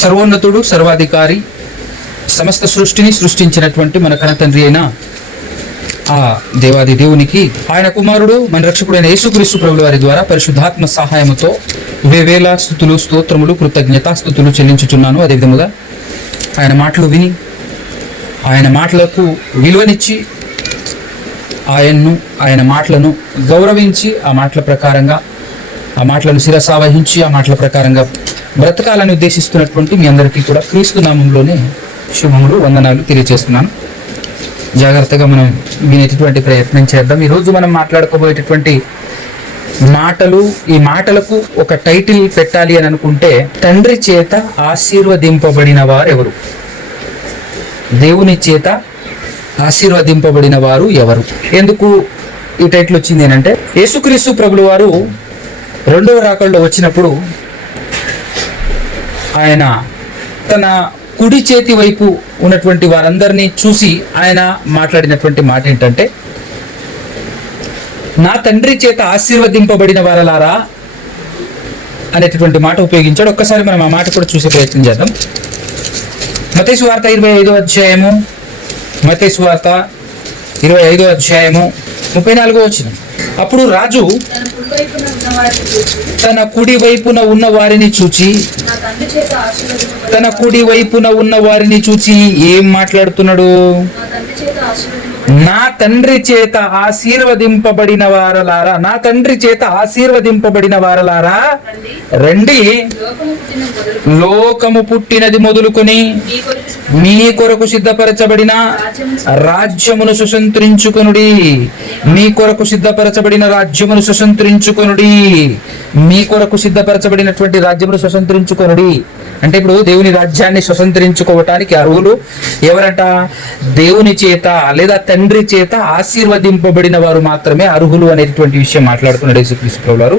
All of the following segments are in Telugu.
సర్వోన్నతుడు, సర్వాధికారి, సమస్త సృష్టిని సృష్టించినటువంటి మన కన్న తండ్రి అయిన ఆ దేవాది దేవునికి, ఆయన కుమారుడు మన రక్షకుడైన యేసుక్రీస్తు ప్రభుల వారి ద్వారా పరిశుద్ధాత్మ సహాయముతో వేవేల స్తుతులు, స్తోత్రములు, కృతజ్ఞతాస్తుతులు చెల్లించుచున్నాను. అదేవిధముగా ఆయన మాటలు విని, ఆయన మాటలకు విలువనిచ్చి, ఆయన మాటలను గౌరవించి, ఆ మాటల ప్రకారంగా, ఆ మాటలను శిరసావహించి, ఆ మాటల ప్రకారంగా బ్రతకాలని ఉద్దేశిస్తున్నటువంటి మీ అందరికీ కూడా క్రీస్తు నామంలోనే శుభములు, వందనాలు తెలియజేస్తున్నాను. జాగ్రత్తగా మనం వినేటటువంటి ప్రయత్నం చేద్దాం. ఈరోజు మనం మాట్లాడుకోబోయేటటువంటి మాటలు, ఈ మాటలకు ఒక టైటిల్ పెట్టాలి అని అనుకుంటే, తండ్రి చేత ఆశీర్వదింపబడిన వారు ఎవరు? దేవుని చేత ఆశీర్వదింపబడిన వారు ఎవరు? ఎందుకు ఈ టైటిల్ వచ్చింది అంటే, యేసుక్రీస్తు ప్రభుల వారు రెండవ రాకడలో వచ్చినప్పుడు ఆయన తన కుడి చేతి వైపు ఉన్నటువంటి వారందరినీ చూసి ఆయన మాట్లాడినటువంటి మాట ఏంటంటే, నా తండ్రి చేత ఆశీర్వదింపబడిన వారలారా అనేటటువంటి మాట ఉపయోగించాడు. ఒక్కసారి మనం ఆ మాట కూడా చూసే ప్రయత్నం చేద్దాం. మత్తయి సువార్త 25వ అధ్యాయము, మత్తయి సువార్త 25వ అధ్యాయము 44వ వచనం. అప్పుడు రాజు తన కుడి వైపున ఉన్న వారిని చూచి, తన కుడి వైపున ఉన్న వారిని చూచి ఏం మాట్లాడుతున్నాడు? నా తండ్రి చేత ఆశీర్వదింపబడిన వారలారా, నా తండ్రి చేత ఆశీర్వదింపబడిన వారలారా రండి, లోకము పుట్టినది మొదలుకొని మీ కొరకు సిద్ధపరచబడిన రాజ్యమును సుసంతరించుకొనుడి. మీ కొరకు సిద్ధపరచబడిన రాజ్యమును సుసంతరించుకొనుడి. మీ కొరకు సిద్ధపరచబడినటువంటి రాజ్యమును సుసంతరించుకొనుడి అంటే, ఇప్పుడు దేవుని రాజ్యాన్ని స్వతంత్రించుకోవటానికి అర్హులు ఎవరట? దేవుని చేత లేదా తండ్రి చేత ఆశీర్వదింపబడిన వారు మాత్రమే అర్హులు అనేటువంటి విషయం మాట్లాడుతున్నాడు యేసుక్రీస్తు ప్రభువు వారు.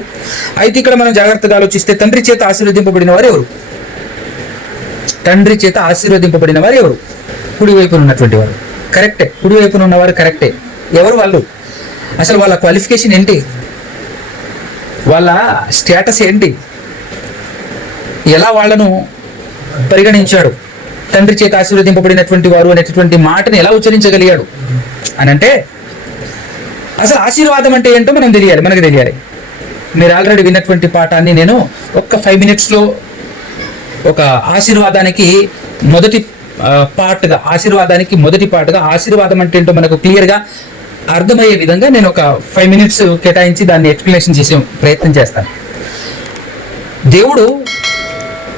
అయితే ఇక్కడ మనం జాగ్రత్తగా ఆలోచిస్తే, తండ్రి చేత ఆశీర్వదింపబడిన వారు ఎవరు? తండ్రి చేత ఆశీర్వదింపబడిన వారు ఎవరు? కుడి వైపున ఉన్నటువంటి వారు. కరెక్టే, కుడి వైపున ఉన్నవారు కరెక్టే. ఎవరు వాళ్ళు? అసలు వాళ్ళ క్వాలిఫికేషన్ ఏంటి? వాళ్ళ స్టేటస్ ఏంటి? ఎలా వాళ్ళను పరిగణించాడు? తండ్రి చేత ఆశీర్వదింపబడినటువంటి వారు అనేటటువంటి మాటను ఎలా ఉచ్చరించగలిగాడు అని అంటే, అసలు ఆశీర్వాదం అంటే ఏంటో మనకు తెలియాలి. మీరు ఆల్రెడీ విన్నటువంటి పాఠాన్ని నేను ఒక్క 5 minutesలో ఒక ఆశీర్వాదానికి మొదటి పార్ట్గా ఆశీర్వాదం అంటే ఏంటో మనకు క్లియర్గా అర్థమయ్యే విధంగా నేను ఒక 5 minutes కేటాయించి దాన్ని ఎక్స్ప్లెనేషన్ చేసే ప్రయత్నం చేస్తాను. దేవుడు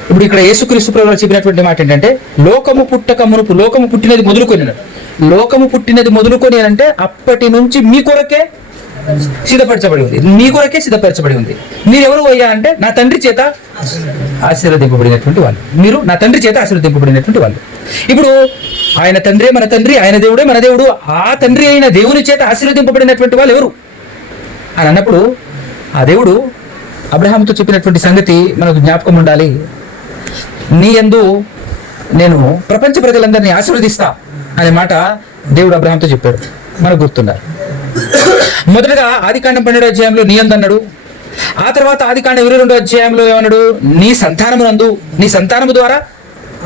ఇప్పుడు ఇక్కడ యేసుక్రీస్తు ప్రభువు చెప్పినటువంటి మాట ఏంటంటే, లోకము పుట్టక మునుపు, లోకము పుట్టినది మొదలుకొని అంటే అప్పటి నుంచి మీ కొరకే సిద్ధపరచబడి ఉంది. మీరు ఎవరు అయ్యా అంటే, నా తండ్రి చేత ఆశీర్వదింపబడినటువంటి వాళ్ళు. మీరు నా తండ్రి చేత ఆశీర్వదింపబడినటువంటి వాళ్ళు. ఇప్పుడు ఆయన తండ్రే మన తండ్రి, ఆయన దేవుడే మన దేవుడు. ఆ తండ్రి అయిన దేవుని చేత ఆశీర్వదింపబడినటువంటి వాళ్ళు ఎవరు అని అన్నప్పుడు, ఆ దేవుడు అబ్రహాముతో చెప్పినటువంటి సంగతి మనకు జ్ఞాపకం ఉండాలి. నీ యందు నేను ప్రపంచ ప్రజలందరినీ ఆశీర్వదిస్తా అనే మాట దేవుడు అబ్రహాంతో చెప్పాడు, మనకు గుర్తుండాలి. మొదటగా ఆదికాండం 12వ అధ్యాయంలో నీ యందు అన్నాడు. ఆ తర్వాత ఆదికాండం 22వ అధ్యాయంలో ఏమన్నాడు? నీ సంతానము ద్వారా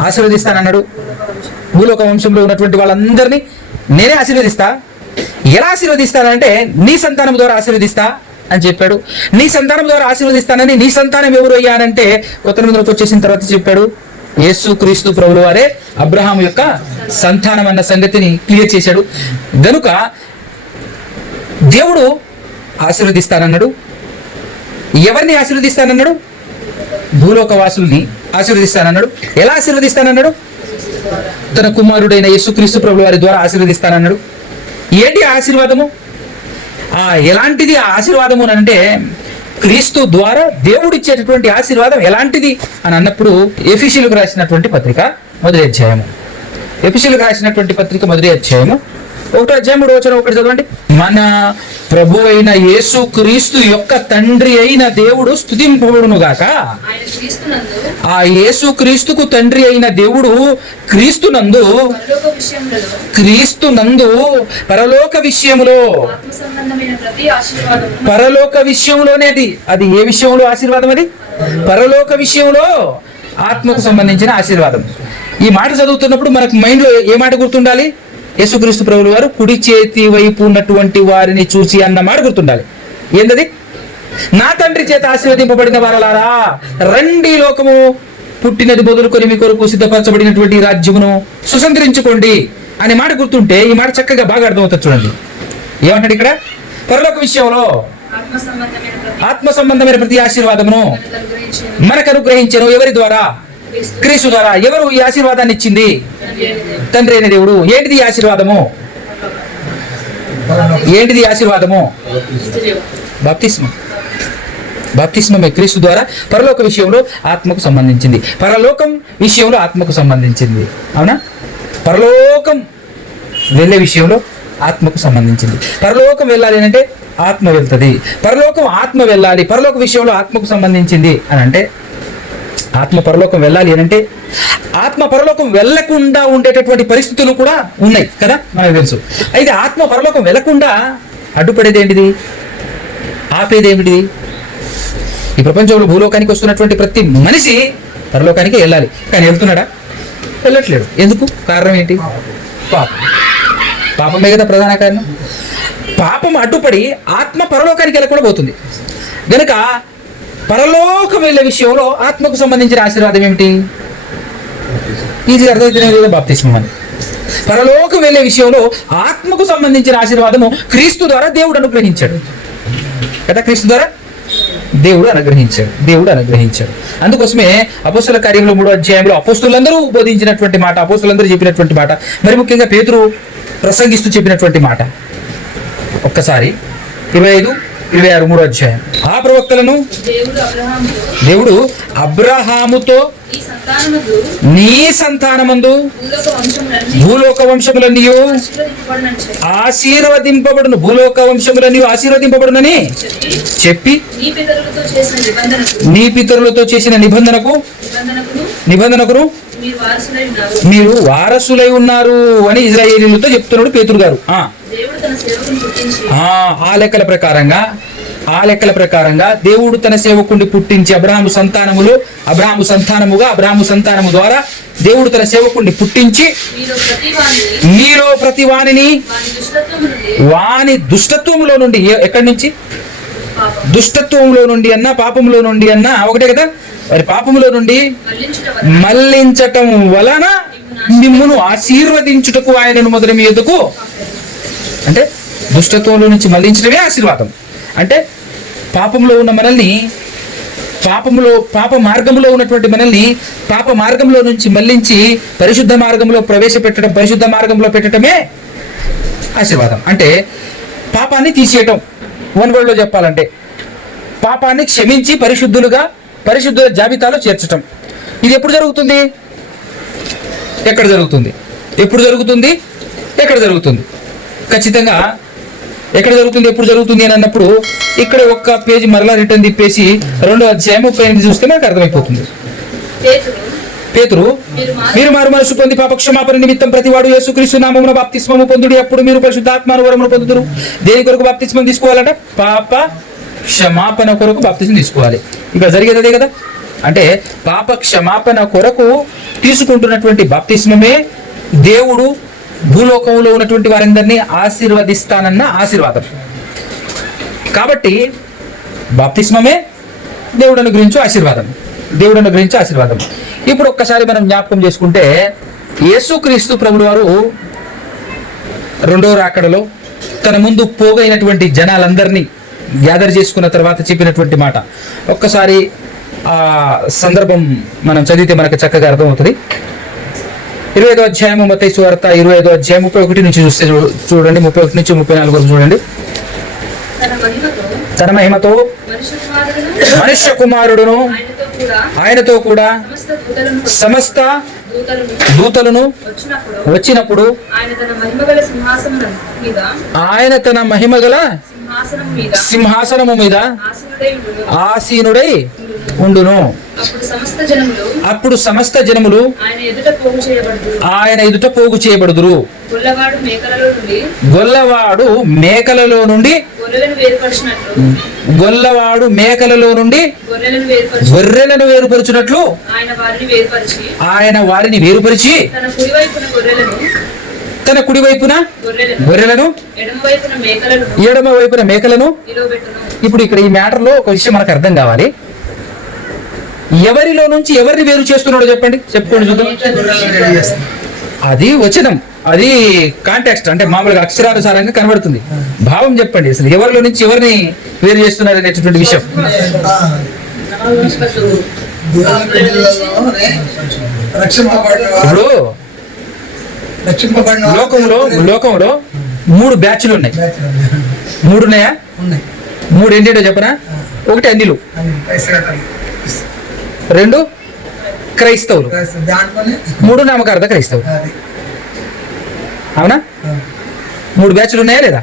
ఆశీర్వదిస్తానన్నాడు. భూలోక వంశంలో ఉన్నటువంటి వాళ్ళందరినీ నేనే ఆశీర్వదిస్తా. ఎలా ఆశీర్వదిస్తానంటే, నీ సంతానం ద్వారా ఆశీర్వదిస్తా అని చెప్పాడు. నీ సంతానం ద్వారా ఆశీర్వదిస్తానని, నీ సంతానం ఎవరు అయ్యానంటే కొత్త నిబంధనలోకి వచ్చేసిన తర్వాత చెప్పాడు, యేసుక్రీస్తు ప్రభువు వారే అబ్రహాము యొక్క సంతానం అన్న సంగతిని క్లియర్ చేశాడు. గనుక దేవుడు ఆశీర్వదిస్తానన్నాడు. ఎవరిని ఆశీర్వదిస్తానన్నాడు? భూలోక వాసుల్ని ఆశీర్వదిస్తానన్నాడు. ఎలా ఆశీర్వదిస్తానన్నాడు? తన కుమారుడైన యేసుక్రీస్తు ప్రభువు వారి ద్వారా ఆశీర్వదిస్తానన్నాడు. ఏంటి ఆశీర్వాదము? ఎలాంటిది ఆ ఆశీర్వాదము అని అంటే, క్రీస్తు ద్వారా దేవుడిచ్చేటటువంటి ఆశీర్వాదం ఎలాంటిది అని అన్నప్పుడు, ఎఫెసీయులకు రాసినటువంటి పత్రిక మొదటి అధ్యాయము 1వ అధ్యాయం 3వ వచనం ఒకటి చదవండి. మన ప్రభు అయిన యేసు క్రీస్తు యొక్క తండ్రి అయిన దేవుడు స్తుతింపబడును గాక. ఆ యేసు క్రీస్తుకు తండ్రి అయిన దేవుడు క్రీస్తునందు పరలోక విషయములో, పరలోక విషయంలోనేది, అది ఏ విషయంలో ఆశీర్వాదం? అది పరలోక విషయంలో ఆత్మకు సంబంధించిన ఆశీర్వాదం. ఈ మాట చదువుతున్నప్పుడు మనకు మైండ్లో ఏ మాట గుర్తుండాలి? యేసుక్రీస్తు ప్రభువు వారు కుడి చేతి వైపు ఉన్నటువంటి వారిని చూసి అన్న మాట గుర్తుండాలి. ఏంటది? నా తండ్రి చేత ఆశీర్వదింపబడిన వారలారా రండి, లోకము పుట్టినది మొదలుకొని మీ కొరకు సిద్ధపరచబడినటువంటి రాజ్యమును సుసంతరించుకోండి అనే మాట గుర్తుంటే ఈ మాట చక్కగా బాగా అర్థమవుతుంది. చూడండి ఏమంటాడు ఇక్కడ? పరలోక విషయంలో ఆత్మ సంబంధమైన ప్రతి ఆశీర్వాదమును మనకు అనుగ్రహించను. ఎవరి ద్వారా? క్రీస్తు ద్వారా. ఎవరు ఈ ఆశీర్వాదాన్ని ఇచ్చింది? తండ్రి అయిన దేవుడు. ఏంటిది ఈ ఆశీర్వాదము? ఏంటిది ఆశీర్వాదము? బాప్తిస్మం. బాప్తిస్మమే క్రీస్తు ద్వారా పరలోక విషయంలో ఆత్మకు సంబంధించింది. పరలోకం విషయంలో ఆత్మకు సంబంధించింది. అవునా? పరలోకం వెళ్ళే విషయంలో ఆత్మకు సంబంధించింది. పరలోకం వెళ్ళాలి అంటే ఆత్మ వెళ్తుంది. పరలోకం ఆత్మ వెళ్ళాలి. పరలోక విషయంలో ఆత్మకు సంబంధించింది అని అంటే ఆత్మ పరలోకం వెళ్ళాలి అని అంటే ఆత్మ పరలోకం వెళ్లకుండా ఉండేటటువంటి పరిస్థితులు కూడా ఉన్నాయి కదా, మనకు తెలుసు. అయితే ఆత్మ పరలోకం వెళ్లకుండా అడ్డుపడేది ఏంటిది? ఆపేది ఏమిటిది? ఈ ప్రపంచంలో భూలోకానికి వస్తున్నటువంటి ప్రతి మనిషి పరలోకానికి వెళ్ళాలి, కానీ వెళ్తున్నాడా? వెళ్ళట్లేడు. ఎందుకు? కారణం ఏంటి? పాపం. పాపమే కదా ప్రధాన కారణం. పాపం అడ్డుపడి ఆత్మ పరలోకానికి వెళ్ళకుండా పోతుంది. గనుక పరలోకం వెళ్ళే విషయంలో ఆత్మకు సంబంధించిన ఆశీర్వాదం ఏమిటి? ఈజీగా అర్థమవుతున్న బాప్తిస్మం అని. పరలోకం వెళ్ళే విషయంలో ఆత్మకు సంబంధించిన ఆశీర్వాదము క్రీస్తు ద్వారా దేవుడు అనుగ్రహించాడు కదా. క్రీస్తు ద్వారా దేవుడు అనుగ్రహించాడు. అందుకోసమే అపోస్తల కార్యంలో 3వ అధ్యాయంలో అపోస్తలులందరూ బోధించినటువంటి మాట, అపోస్తలులందరూ చెప్పినటువంటి మాట, మరి ముఖ్యంగా పేతురు ప్రసంగిస్తూ చెప్పినటువంటి మాట ఒక్కసారి 25, 26 3వ అధ్యాయం. ఆ ప్రవక్తలను దేవుడు అబ్రహాముతో నీ సంతానమందు భూలోక వంశములన్నీ ఆశీర్వదింపబడును, భూలోక వంశములన్నీ ఆశీర్వదింపబడునని చెప్పి నీ పితరులతో చేసిన నిబంధనకు మీరు వారసులై ఉన్నారు అని ఇశ్రాయేలీయులతో చెప్తున్నాడు పేతురు గారు. ఆ లెక్కల ప్రకారంగా దేవుడు తన సేవకుడిని పుట్టించి అబ్రహాము సంతానము ద్వారా దేవుడు తన సేవకుడిని పుట్టించి మీలో ప్రతి వానిని వాని దుష్టత్వంలో నుండి, ఎక్కడి నుంచి? దుష్టత్వంలో నుండి అన్నా పాపంలో నుండి అన్నా ఒకటే కదా. మరి పాపంలో నుండి మళ్లించటం వలన మిమ్మును ఆశీర్వదించుటకు ఆయనను మొదలు మీ యొద్దకు, అంటే దుష్టత్వంలో నుంచి మళ్లించడమే ఆశీర్వాదం. అంటే పాపంలో ఉన్న మనల్ని, పాప మార్గంలో ఉన్నటువంటి మనల్ని పాప మార్గంలో నుంచి మళ్లించి పరిశుద్ధ మార్గంలో ప్రవేశపెట్టడం, పరిశుద్ధ మార్గంలో పెట్టడమే ఆశీర్వాదం. అంటే పాపాన్ని తీసేయటం, వన్ వర్డ్లో చెప్పాలంటే పాపాన్ని క్షమించి పరిశుద్ధుల జాబితాలో చేర్చటం. ఇది ఎప్పుడు జరుగుతుంది? ఎక్కడ జరుగుతుంది? ఎప్పుడు జరుగుతుంది? ఎక్కడ జరుగుతుంది? ఖచ్చితంగా ఎక్కడ జరుగుతుంది, ఎప్పుడు జరుగుతుంది అని అన్నప్పుడు ఇక్కడ ఒక్క పేజీ మరలా రిటర్న్ తిప్పేసి 2వ అధ్యాయం 38 చూస్తే మనకు అర్థమైపోతుంది. పేతురు మీరు మారు మనసు పొంది పాప క్షమాపణ నిమిత్తం ప్రతివాడు యేసుక్రీస్తు నామమున బాప్తిస్మము పొందుడి, అప్పుడు మీరు పరిశుద్ధాత్మ వరమును పొందుదురు. దేని కొరకు బాప్తిస్మం తీసుకోవాలంట? పాప క్షమాపణ కొరకు బాప్తిస్మం తీసుకోవాలి. ఇక్కడ జరిగేది అదే కదా. అంటే పాప క్షమాపణ కొరకు తీసుకుంటున్నటువంటి బాప్తిస్మమే దేవుడు భూలోకంలో ఉన్నటువంటి వారందరినీ ఆశీర్వదిస్తానన్న ఆశీర్వాదం. కాబట్టి బాప్తిస్మమే దేవుడు అనుగ్రహించు ఆశీర్వాదం. ఇప్పుడు ఒక్కసారి మనం జ్ఞాపకం చేసుకుంటే యేసుక్రీస్తు ప్రభువు వారు 2వ రాకడలో తన ముందు పోగైనటువంటి జనాలందరినీ గ్యాదర్ చేసుకున్న తర్వాత చెప్పినటువంటి మాట ఒక్కసారి ఆ సందర్భం మనం చదివితే మనకు చక్కగా అర్థమవుతుంది. 25వ అధ్యాయం మత్తయి సువార్త 25వ అధ్యాయం 31 నుంచి చూస్తే చూడండి, 31 నుంచి 34 వరకు చూడండి. తన మహిమతో మనుష్య కుమారుడును ఆయనతో కూడా సమస్త దూతలను వచ్చినప్పుడు ఆయన తన మహిమగల సింహాసనము మీద ఆసీనుడై ఉండును. అప్పుడు సమస్త జనములు ఆయన ఎదుట పోగు చేయబడుదురు. గొల్లవాడు మేకలలో నుండి గొల్లవాడు మేకలలో నుండి గొర్రెలను వేరుపరిచినట్లు గొల్లవాడు మేకలలో నుండి గొర్రెలను వేరుపరచునట్లు ఆయన వారిని వేరుపరిచి తన కుడి వైపున గొర్రెలను ఎడమ వైపున మేకలను. ఇప్పుడు ఇక్కడ ఈ మ్యాటర్ లో ఒక విషయం మనకు అర్థం కావాలి. ఎవరిలో నుంచి ఎవరిని వేరు చేస్తున్నాడో చెప్పుకోండి చూద్దాం. అది వచనం, అది కాంటెక్స్ట్, అంటే మామూలుగా అక్షరానుసారంగా కనబడుతుంది. భావం చెప్పండి, అసలు ఎవరిలో నుంచి ఎవరిని వేరు చేస్తున్నారు అనేటటువంటి విషయం. ఇప్పుడు లోకంలో 3 బ్యాచ్లు ఉన్నాయి. 3 ఉన్నాయా? 3 ఏంటంటే చెప్పనా? 1 అన్యులు, 2 క్రైస్తవులు, 3 నామకార్థ క్రైస్తవులు. అవునా? 3 బ్యాచ్లు ఉన్నాయా లేదా?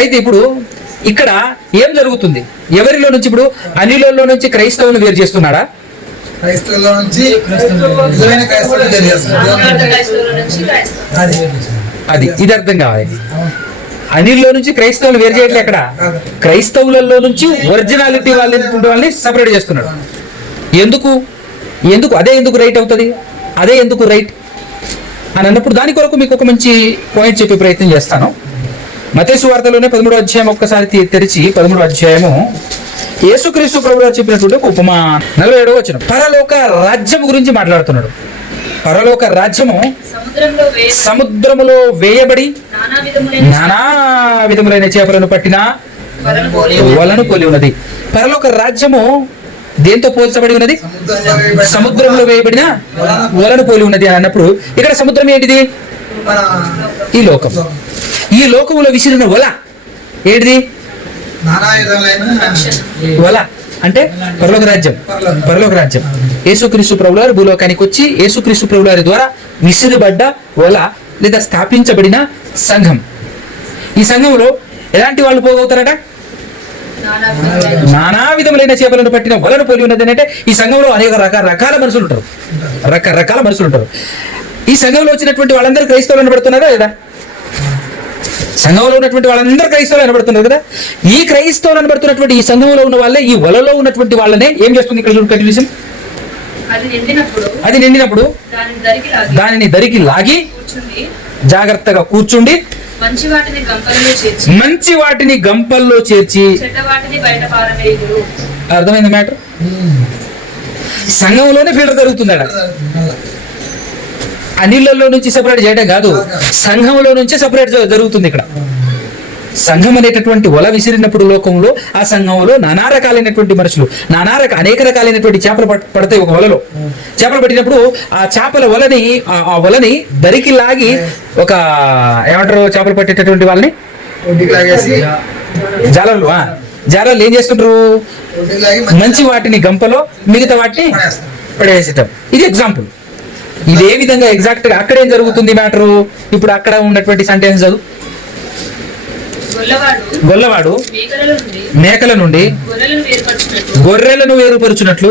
అయితే ఇప్పుడు ఇక్కడ ఏం జరుగుతుంది? ఎవరిలో నుంచి? ఇప్పుడు అన్యులలో నుంచి క్రైస్తవులు వేరు చేస్తున్నాడా? ఇది అర్థం కావాలి. అన్యుల్లో నుంచి క్రైస్తవులు వేరు చేయట్లే. అక్కడ క్రైస్తవులలో నుంచి ఒరిజినాలిటీ వాళ్ళని సపరేట్ చేస్తున్నాడు. ఎందుకు? అదే ఎందుకు రైట్ అవుతుంది? అదే ఎందుకు రైట్ అని అన్నప్పుడు దాని కొరకు మీకు ఒక మంచి పాయింట్ చెప్పే ప్రయత్నం చేస్తాను. మత్తయి సువార్తలోనే 13వ అధ్యాయం ఒక్కసారి తెరిచి 13వ అధ్యాయము యేసుక్రీస్తు ప్రభువు చెప్పినటువంటి ఉపమా 47వ వచనం. పరలోక రాజ్యం గురించి మాట్లాడుతున్నాడు. పరలోక రాజ్యము సముద్రములో వేయబడి నానా విధములైన చేపలను పట్టిన వలను పోలి ఉన్నది. పరలోక రాజ్యము దేంతో పోల్చబడి ఉన్నది? సముద్రంలో వేయబడిన వలను పోలి ఉన్నది అని అన్నప్పుడు ఇక్కడ సముద్రం ఏంటిది? ఈ లోకం. ఈ లోకములో విసిరిన వల ఏంటిది? వల అంటే పరలోక రాజ్యం. పరలోక రాజ్యం యేసుక్రీస్తు ప్రభువారు భూలోకానికి వచ్చి యేసుక్రీస్తు ప్రభువారి ద్వారా విసిరిబడ్డ వల లేదా స్థాపించబడిన సంఘం. ఈ సంఘంలో ఎలాంటి వాళ్ళు పోగవుతారట? నానా విధములైన చేపలను పట్టిన వలను పోలి ఉన్నది. అంటే ఈ సంఘంలో అనేక రకరకాల మనుషులు ఉంటారు. రకరకాల మనుషులు ఉంటారు. ఈ సంఘంలో వచ్చినటువంటి వాళ్ళందరూ క్రైస్తవులు అనబడుతున్నారా లేదా? సంఘంలో ఉన్నటువంటి వాళ్ళందరూ క్రైస్తవులు అనబడుతున్నారు కదా. ఈ క్రైస్తవులు అనబడుతున్నటువంటి ఈ సంఘంలో ఉన్న వాళ్ళే ఈ వలలో ఉన్నటువంటి వాళ్ళనే ఏం చేస్తుంది? ఇక్కడ కంటిన్యూషన్, అది నిండినప్పుడు దానిని దరికి లాగి జాగ్రత్తగా కూర్చుండి మంచి వాటిని గంపల్లో చేర్చి. అర్థమైంది మ్యాటర్? సంఘంలోనే ఫిల్టర్ జరుగుతుంది. అనిళ్ళల్లో నుంచి సెపరేట్ చేయడం కాదు, సంఘంలో నుంచే సెపరేట్ జరుగుతుంది. ఇక్కడ సంఘం అనేటటువంటి వల విసిరినప్పుడు లోకంలో ఆ సంఘంలో నానా రకాలైనటువంటి మనుషులు, అనేక రకాలైనటువంటి చేపలు పడతాయి. ఒక వలలో చేపలు పట్టినప్పుడు ఆ చేపల వలని దరికి లాగి ఒక ఏమంటారు చేపలు పట్టేటటువంటి వాళ్ళని జాలర్లు ఏం చేస్తుంటారు? మంచి వాటిని గంపలో, మిగతా వాటిని పడేసేటం. ఇది ఎగ్జాంపుల్. ఇదే విధంగా ఎగ్జాక్ట్ గా అక్కడ ఏం జరుగుతుంది మ్యాటరు? ఇప్పుడు అక్కడ ఉన్నటువంటి సెంటెన్స్ చదువు. గొల్లవాడు మేకల నుండి గొర్రెలను వేరుపరుచున్నట్లు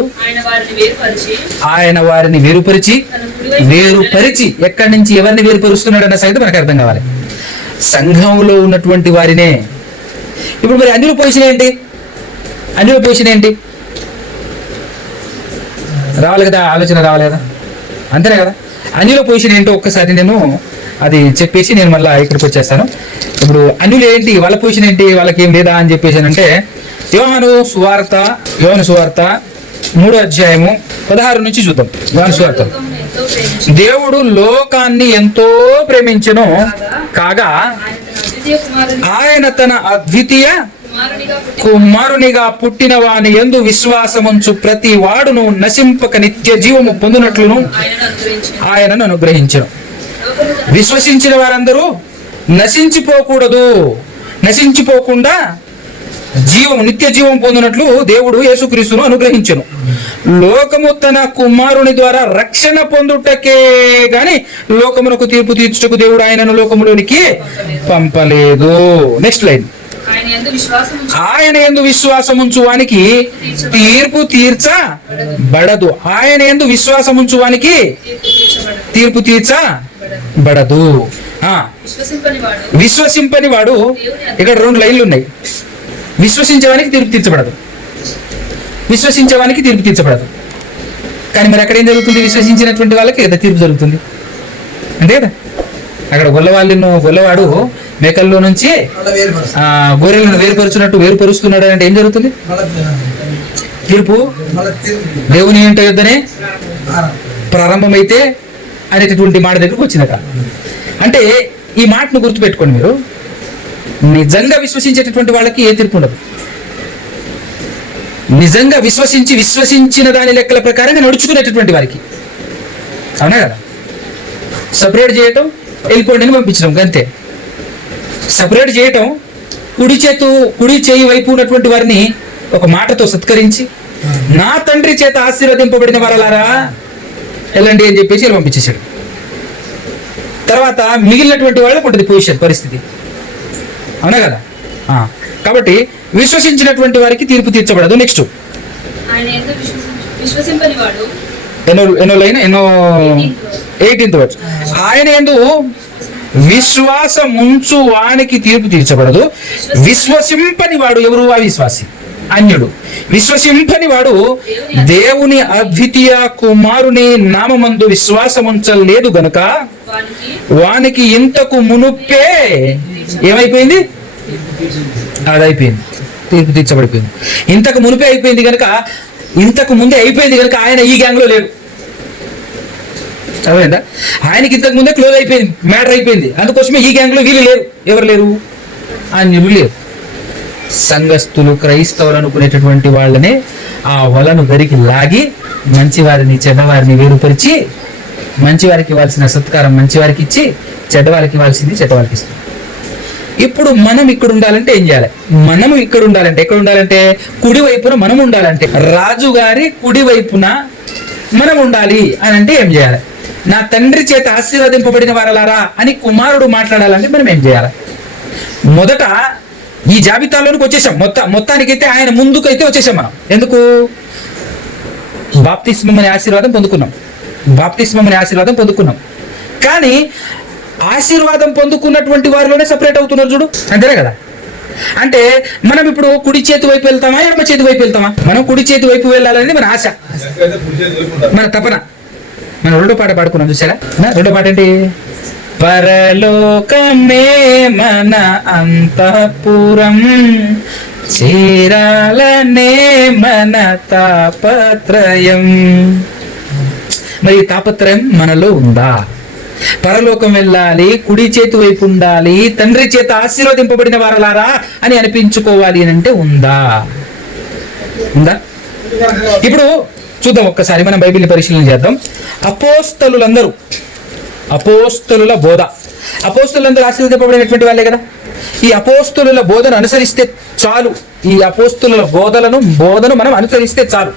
ఆయన వారిని వేరుపరిచి ఎక్కడి నుంచి ఎవరిని వేరుపరుస్తున్నాడు అన్న సంగతి మనకు అర్థం కావాలి. సంఘంలో ఉన్నటువంటి వారినే. ఇప్పుడు మరి అన్యుల పొజిషన్ ఏంటి? రావాలి కదా, ఆలోచన రావాలి కదా, అంతేనే కదా. అన్యుల పొజిషన్ ఏంటో ఒక్కసారి నేను అది చెప్పేసి నేను మళ్ళీ ఇక్కడికి వచ్చేస్తాను. ఇప్పుడు అన్యులు ఏంటి, వాళ్ళ పొజిషన్ ఏంటి, వాళ్ళకి ఏం లేదా అని చెప్పేసి అంటే యోహాను సువార్త 3వ అధ్యాయము 16 నుంచి చూద్దాం. యోహాను సువార్త. దేవుడు లోకాన్ని ఎంతో ప్రేమించెను కాగా ఆయన తన అద్వితీయ కుమారునిగా పుట్టిన వాని యందు విశ్వాసముంచు ప్రతి వాడును నశింపక నిత్య జీవము పొందునట్లును ఆయనను అనుగ్రహించెను. విశ్వసించిన వారందరూ నశించిపోకుండా నిత్య జీవం పొందినట్లు దేవుడు యేసుక్రీస్తును అనుగ్రహించెను. లోకము తన కుమారుని ద్వారా రక్షణ పొందుటకే గాని లోకమునకు తీర్పు తీర్చుటకు దేవుడు ఆయనను లోకములోనికి పంపలేదు. Next line. ఆయన యందు విశ్వాసముంచు వానికి తీర్పు తీర్చబడదు. ఆయన యందు విశ్వాసముంచు వానికి తీర్పు తీర్చబడదు. బడదు. విశ్వసింపని వాడు విశ్వసింపని వాడు, ఇక్కడ 2 లైన్లు ఉన్నాయి. విశ్వసించేవానికి తీర్పు తీర్చబడదు, విశ్వసించేవానికి తీర్పు తీర్చబడదు. కానీ మరి అక్కడ ఏం జరుగుతుంది? విశ్వసించినటువంటి వాళ్ళకి కదా తీర్పు జరుగుతుంది, అంతే కదా. అక్కడ గొల్లవాడు మేకల్లో నుంచి గొర్రెలను వేరుపరుచున్నట్టు వేరుపరుస్తున్నాడు అంటే ఏం జరుగుతుంది? తీర్పు దేవుని ఇంట యుద్ధనే ప్రారంభమైతే అనేటటువంటి మాట దగ్గరకు వచ్చిందట. అంటే ఈ మాటను గుర్తుపెట్టుకోండి మీరు. నిజంగా విశ్వసించేటటువంటి వాళ్ళకి ఏ తీర్పు ఉండదు. నిజంగా విశ్వసించిన దాని లెక్కల ప్రకారంగా నడుచుకునేటటువంటి వారికి, అవునా కదా. సపరేట్ చేయటం, వెళ్ళిపోండి అని పంపించడం అంతే. సపరేట్ చేయటం, కుడి చేయి వైపు ఉన్నటువంటి వారిని ఒక మాటతో సత్కరించి, నా తండ్రి చేత ఆశీర్వదింపబడిన వారలారా వెళ్ళండి అని చెప్పేసి పంపించేశాడు. తర్వాత మిగిలినటువంటి వాళ్ళకు ఉంటుంది పొజిషన్, పరిస్థితి, అవునా కదా. కాబట్టి విశ్వసించినటువంటి వారికి తీర్పు తీర్చబడదు. నెక్స్ట్ ఎన్నో లైన్ 18th వర్డ్. ఆయన యందు విశ్వాసం ఉంచు వానికి తీర్పు తీర్చబడదు. విశ్వసింపని వాడు ఎవరు? అవిశ్వాసి, అన్యుడు. విశ్వసింపని వాడు దేవుని అద్వితీయ కుమారుని నామమందు విశ్వాసం ఉంచలేదు గనుక వానికి ఇంతకు మునుపే ఏమైపోయింది? అదైపోయింది, తీర్పు తీర్చబడిపోయింది. ఇంతకు మునిపే అయిపోయింది కనుక, ఇంతకు ముందే అయిపోయింది కనుక ఆయన ఈ గ్యాంగ్ లో లేడు. అర్థమైందా? ఆయనకి ఇంతకు ముందే క్లోజ్ అయిపోయింది, మ్యాటర్ అయిపోయింది. అందుకోసమే ఈ గ్యాంగ్ లో వీళ్ళు లేరు. ఎవరు లేరు? అన్యులు లేరు. సంఘస్థులు, క్రైస్తవులు అనుకునేటటువంటి వాళ్ళనే ఆ వలను దరికి లాగి మంచివారిని చెడ్డవారిని వేరుపరిచి, మంచివారికి ఇవ్వాల్సిన సత్కారం మంచివారికి ఇచ్చి, చెడ్డవారికి ఇవ్వాల్సింది చెడ్డవారికి ఇస్తుంది. ఇప్పుడు మనం ఇక్కడ ఉండాలంటే ఏం చేయాలి? మనము ఇక్కడ ఉండాలంటే ఎక్కడ ఉండాలంటే కుడి వైపున మనం ఉండాలంటే, రాజుగారి కుడి వైపున మనం ఉండాలి అని అంటే ఏం చేయాలి? నా తండ్రి చేత ఆశీర్వదింపబడిన వారలారా అని కుమారుడు మాట్లాడాలంటే మనం ఏం చేయాలి? మొదట ఈ జాబితాలోనికి వచ్చేసాం. మొత్తానికైతే ఆయన ముందుకైతే వచ్చేసాం మనం. ఎందుకు? బాప్తిస్మం అనే ఆశీర్వాదం పొందుకున్నాం. కానీ ఆశీర్వాదం పొందుకున్నటువంటి వారిలోనే సపరేట్ అవుతున్నారు చూడు, అంతేనే కదా. అంటే మనం ఇప్పుడు కుడి చేతి వైపు వెళ్తామా, ఎడమ చేతి వైపు వెళ్తామా? మనం కుడి చేతి వైపు వెళ్ళాలని మన ఆశ, మన తపన. మనం 2వ పాట పాడుకున్నాం చూసారా? 2వ పాట ఏంటి? పరలోకమే మన అంతఃపురం, చేరాలనే మన తాపత్రయం. మరి తాపత్రయం మనలో ఉందా? పరలోకం వెళ్ళాలి, కుడి చేతి వైపు ఉండాలి, తండ్రి చేత ఆశీర్వదింపబడిన వారలారా అని అనిపించుకోవాలి అని అంటే ఉందా? ఇప్పుడు చూద్దాం ఒక్కసారి, మనం బైబిల్ని పరిశీలన చేద్దాం. అపోస్తలుల బోధ, అపోస్తలులందరూ ఆశీర్వదింపబడినటువంటి వాళ్ళే కదా. ఈ అపోస్తలుల బోధను అనుసరిస్తే చాలు. ఈ అపోస్తలుల బోధను మనం అనుసరిస్తే చాలు.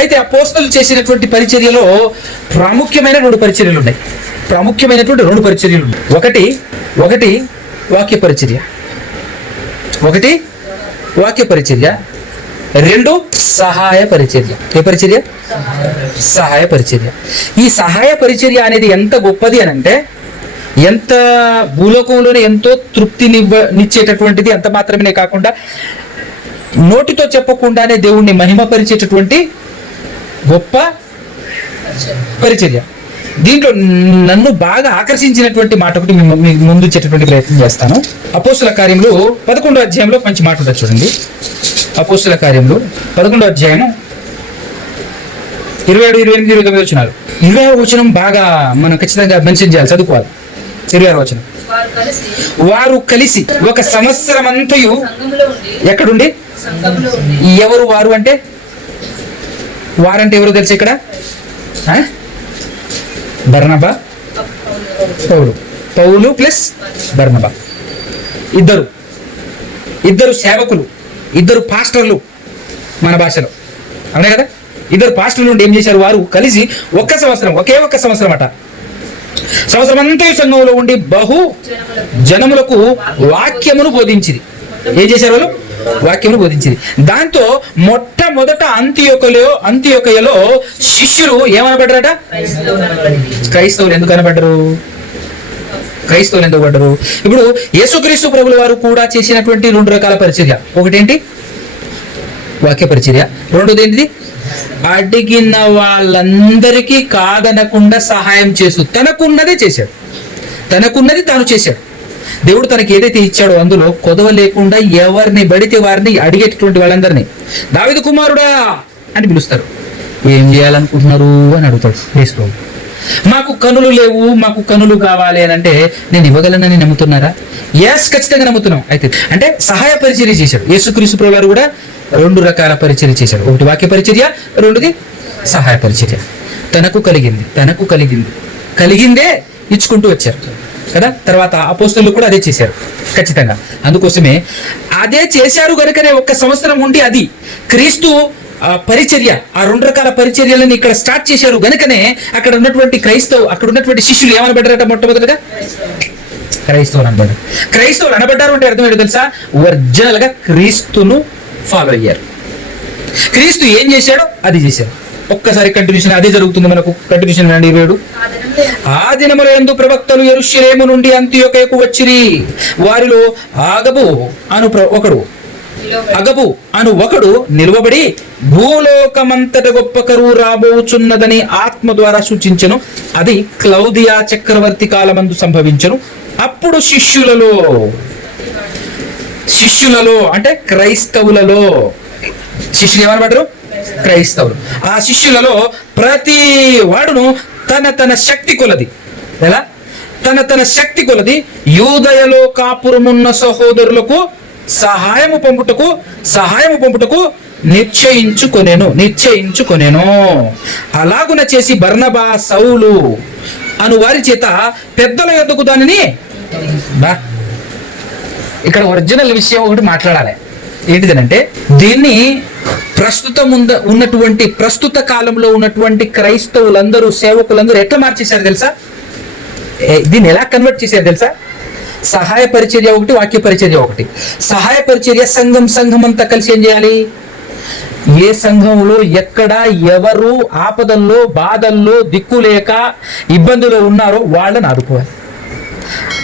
అయితే అపోస్తలు చేసినటువంటి పరిచర్యలో ప్రాముఖ్యమైన 2 పరిచర్యలు ఉన్నాయి. ఒకటి వాక్య పరిచర్య, 2 సహాయ పరిచర్య. ఏ పరిచర్య? సహాయ పరిచర్య. ఈ సహాయ పరిచర్య అనేది ఎంత గొప్పది అని అంటే, ఎంత భూలోకంలోనే ఎంతో తృప్తినిచ్చేటటువంటిది. అంత మాత్రమే కాకుండా నోటితో చెప్పకుండానే దేవుణ్ణి మహిమపరిచేటటువంటి గొప్ప పరిచర్య. దీంట్లో నన్ను బాగా ఆకర్షించినటువంటి మాట ఒకటి మీకు ముందు ఇచ్చేటటువంటి ప్రయత్నం చేస్తాను. అపోస్తుల కార్యములు 11వ అధ్యాయంలో మంచి మాట ఉంటుంది చూడండి. అపోస్తుల కార్యములు 11వ అధ్యాయము 27, 28, 29 వచనాలు. 20వ వచనం బాగా మనం ఖచ్చితంగా మెన్షన్ చేయాలి, చదువుకోవాలి. 26వ వచనం. వారు కలిసి 1 సంవత్సరం అంతయు ఎక్కడుండి? ఎవరు వారు అంటే? వారంటే ఎవరు తెలుసు ఇక్కడ? బర్నబా, పౌలు ప్లస్ బర్నబా. ఇద్దరు సేవకులు, 2 పాస్టర్లు మన భాషలో, అవునా కదా. 2 పాస్టర్లు ఉండి ఏం చేశారు? వారు కలిసి 1 సంవత్సరం, ఒకే 1 సంవత్సరం అట, సంవత్సరం అంతా సంఘంలో ఉండి బహు జనములకు వాక్యమును బోధించింది. ఏం చేశారు వాళ్ళు? వాక్యమును బోధించింది. దాంతో మొట్టమొదట అంతియొకయలో శిష్యులు ఏమనబడ్డారట? క్రైస్తవులు. ఎందుకు అనబడ్డరు? క్రైస్తవులు ఎందుకు పడ్డరు? ఇప్పుడు యేసుక్రీస్తు ప్రభుల వారు కూడా చేసినటువంటి 2 రకాల పరిచర్య. ఒకటేంటి? వాక్య పరిచర్య. రెండోది ఏంటిది? అడిగిన వాళ్ళందరికీ కాదనకుండా సహాయం చేస్తూ తనకున్నదే చేశాడు. తనకున్నది తాను చేశాడు. దేవుడు తనకి ఏదైతే ఇచ్చాడో అందులో కొదవ లేకుండా ఎవరిని బడితే వారిని అడిగేటటువంటి వాళ్ళందరినీ దావీదు కుమారుడా అని పిలుస్తారు. ఏం చేయాలనుకుంటున్నారు అని అడుగుతాడు క్రీస్తు. మాకు కనులు లేవు, మాకు కనులు కావాలి అని అంటే నేను ఇవ్వగలనని నమ్ముతున్నారా? ఎస్, ఖచ్చితంగా నమ్ముతున్నాం. అయితే అంటే సహాయ పరిచర్య చేశాడు. యేసుక్రీస్తు ప్రభువు వారు కూడా 2 రకాల పరిచర్య చేశాడు. ఒకటి వాక్య పరిచర్య, రెండోది సహాయ పరిచర్య. తనకు కలిగిందే ఇచ్చుకుంటూ వచ్చారు కదా. తర్వాత అపోస్తలులు కూడా అదే చేశారు ఖచ్చితంగా. అందుకోసమే అదే చేశారు కనుకనే 1 సంవత్సరం ఉండి అది క్రీస్తు పరిచర్య, ఆ 2 రకాల పరిచర్యలను ఇక్కడ స్టార్ట్ చేశారు గనుకనే అక్కడ ఉన్నటువంటి శిష్యులు ఏమనబడ్డారట? మొట్టమొదటిగా క్రైస్తవులు అనబడ్డారు. అంటే అర్థం ఏంటో తెలుసా? ఒరిజినల్ గా క్రీస్తును ఫాలో అయ్యారు. క్రీస్తు ఏం చేశాడో అది చేశారు. ఒక్కసారి కంటిన్యూషన్ అదే జరుగుతుంది మనకు. కంటిన్యూషన్ 27. ఆ దినముల యందు ప్రవక్తలు యెరూషలేము నుండి అంతియోకయకు వచ్చిరి. వారిలో అగబు అను ఒకడు నిలువబడి భూలోకమంతట గొప్ప కరువు రాబోచున్నదని ఆత్మ ద్వారా సూచించెను. అది క్లౌదియా చక్రవర్తి కాలమందు సంభవించెను. అప్పుడు శిష్యులలో అంటే క్రైస్తవులలో, శిష్యులు ఏమనబడ్డారు? క్రైస్తవులు. ఆ శిష్యులలో ప్రతి వాడును తన శక్తి కొలది, ఎలా? తన శక్తి కొలది యూదయలో కాపురమున్న సహోదరులకు సహాయము పంపుటకు నిశ్చయించుకొనెను. అలాగున చేసి బర్నబా, సౌలు అను వారి చేత పెద్దల యొద్దకు దానిని ఇక్కడ ఒరిజినల్ విషయం ఒకటి మాట్లాడాలి. ఏంటిదనంటే దీన్ని ప్రస్తుత కాలంలో ఉన్నటువంటి క్రైస్తవులందరూ, సేవకులందరూ ఎట్లా మార్చేశారు తెలుసా? దీన్ని ఎలా కన్వర్ట్ చేశారు తెలుసా? సహాయ పరిచర్య ఒకటి, వాక్య పరిచర్య ఒకటి. సహాయ పరిచర్య సంఘం అంతా కలిసి ఏం చేయాలి? ఏ సంఘంలో ఎక్కడ ఎవరు ఆపదల్లో, బాధల్లో, దిక్కులేక ఇబ్బందులు ఉన్నారో వాళ్ళని ఆదుకోవాలి.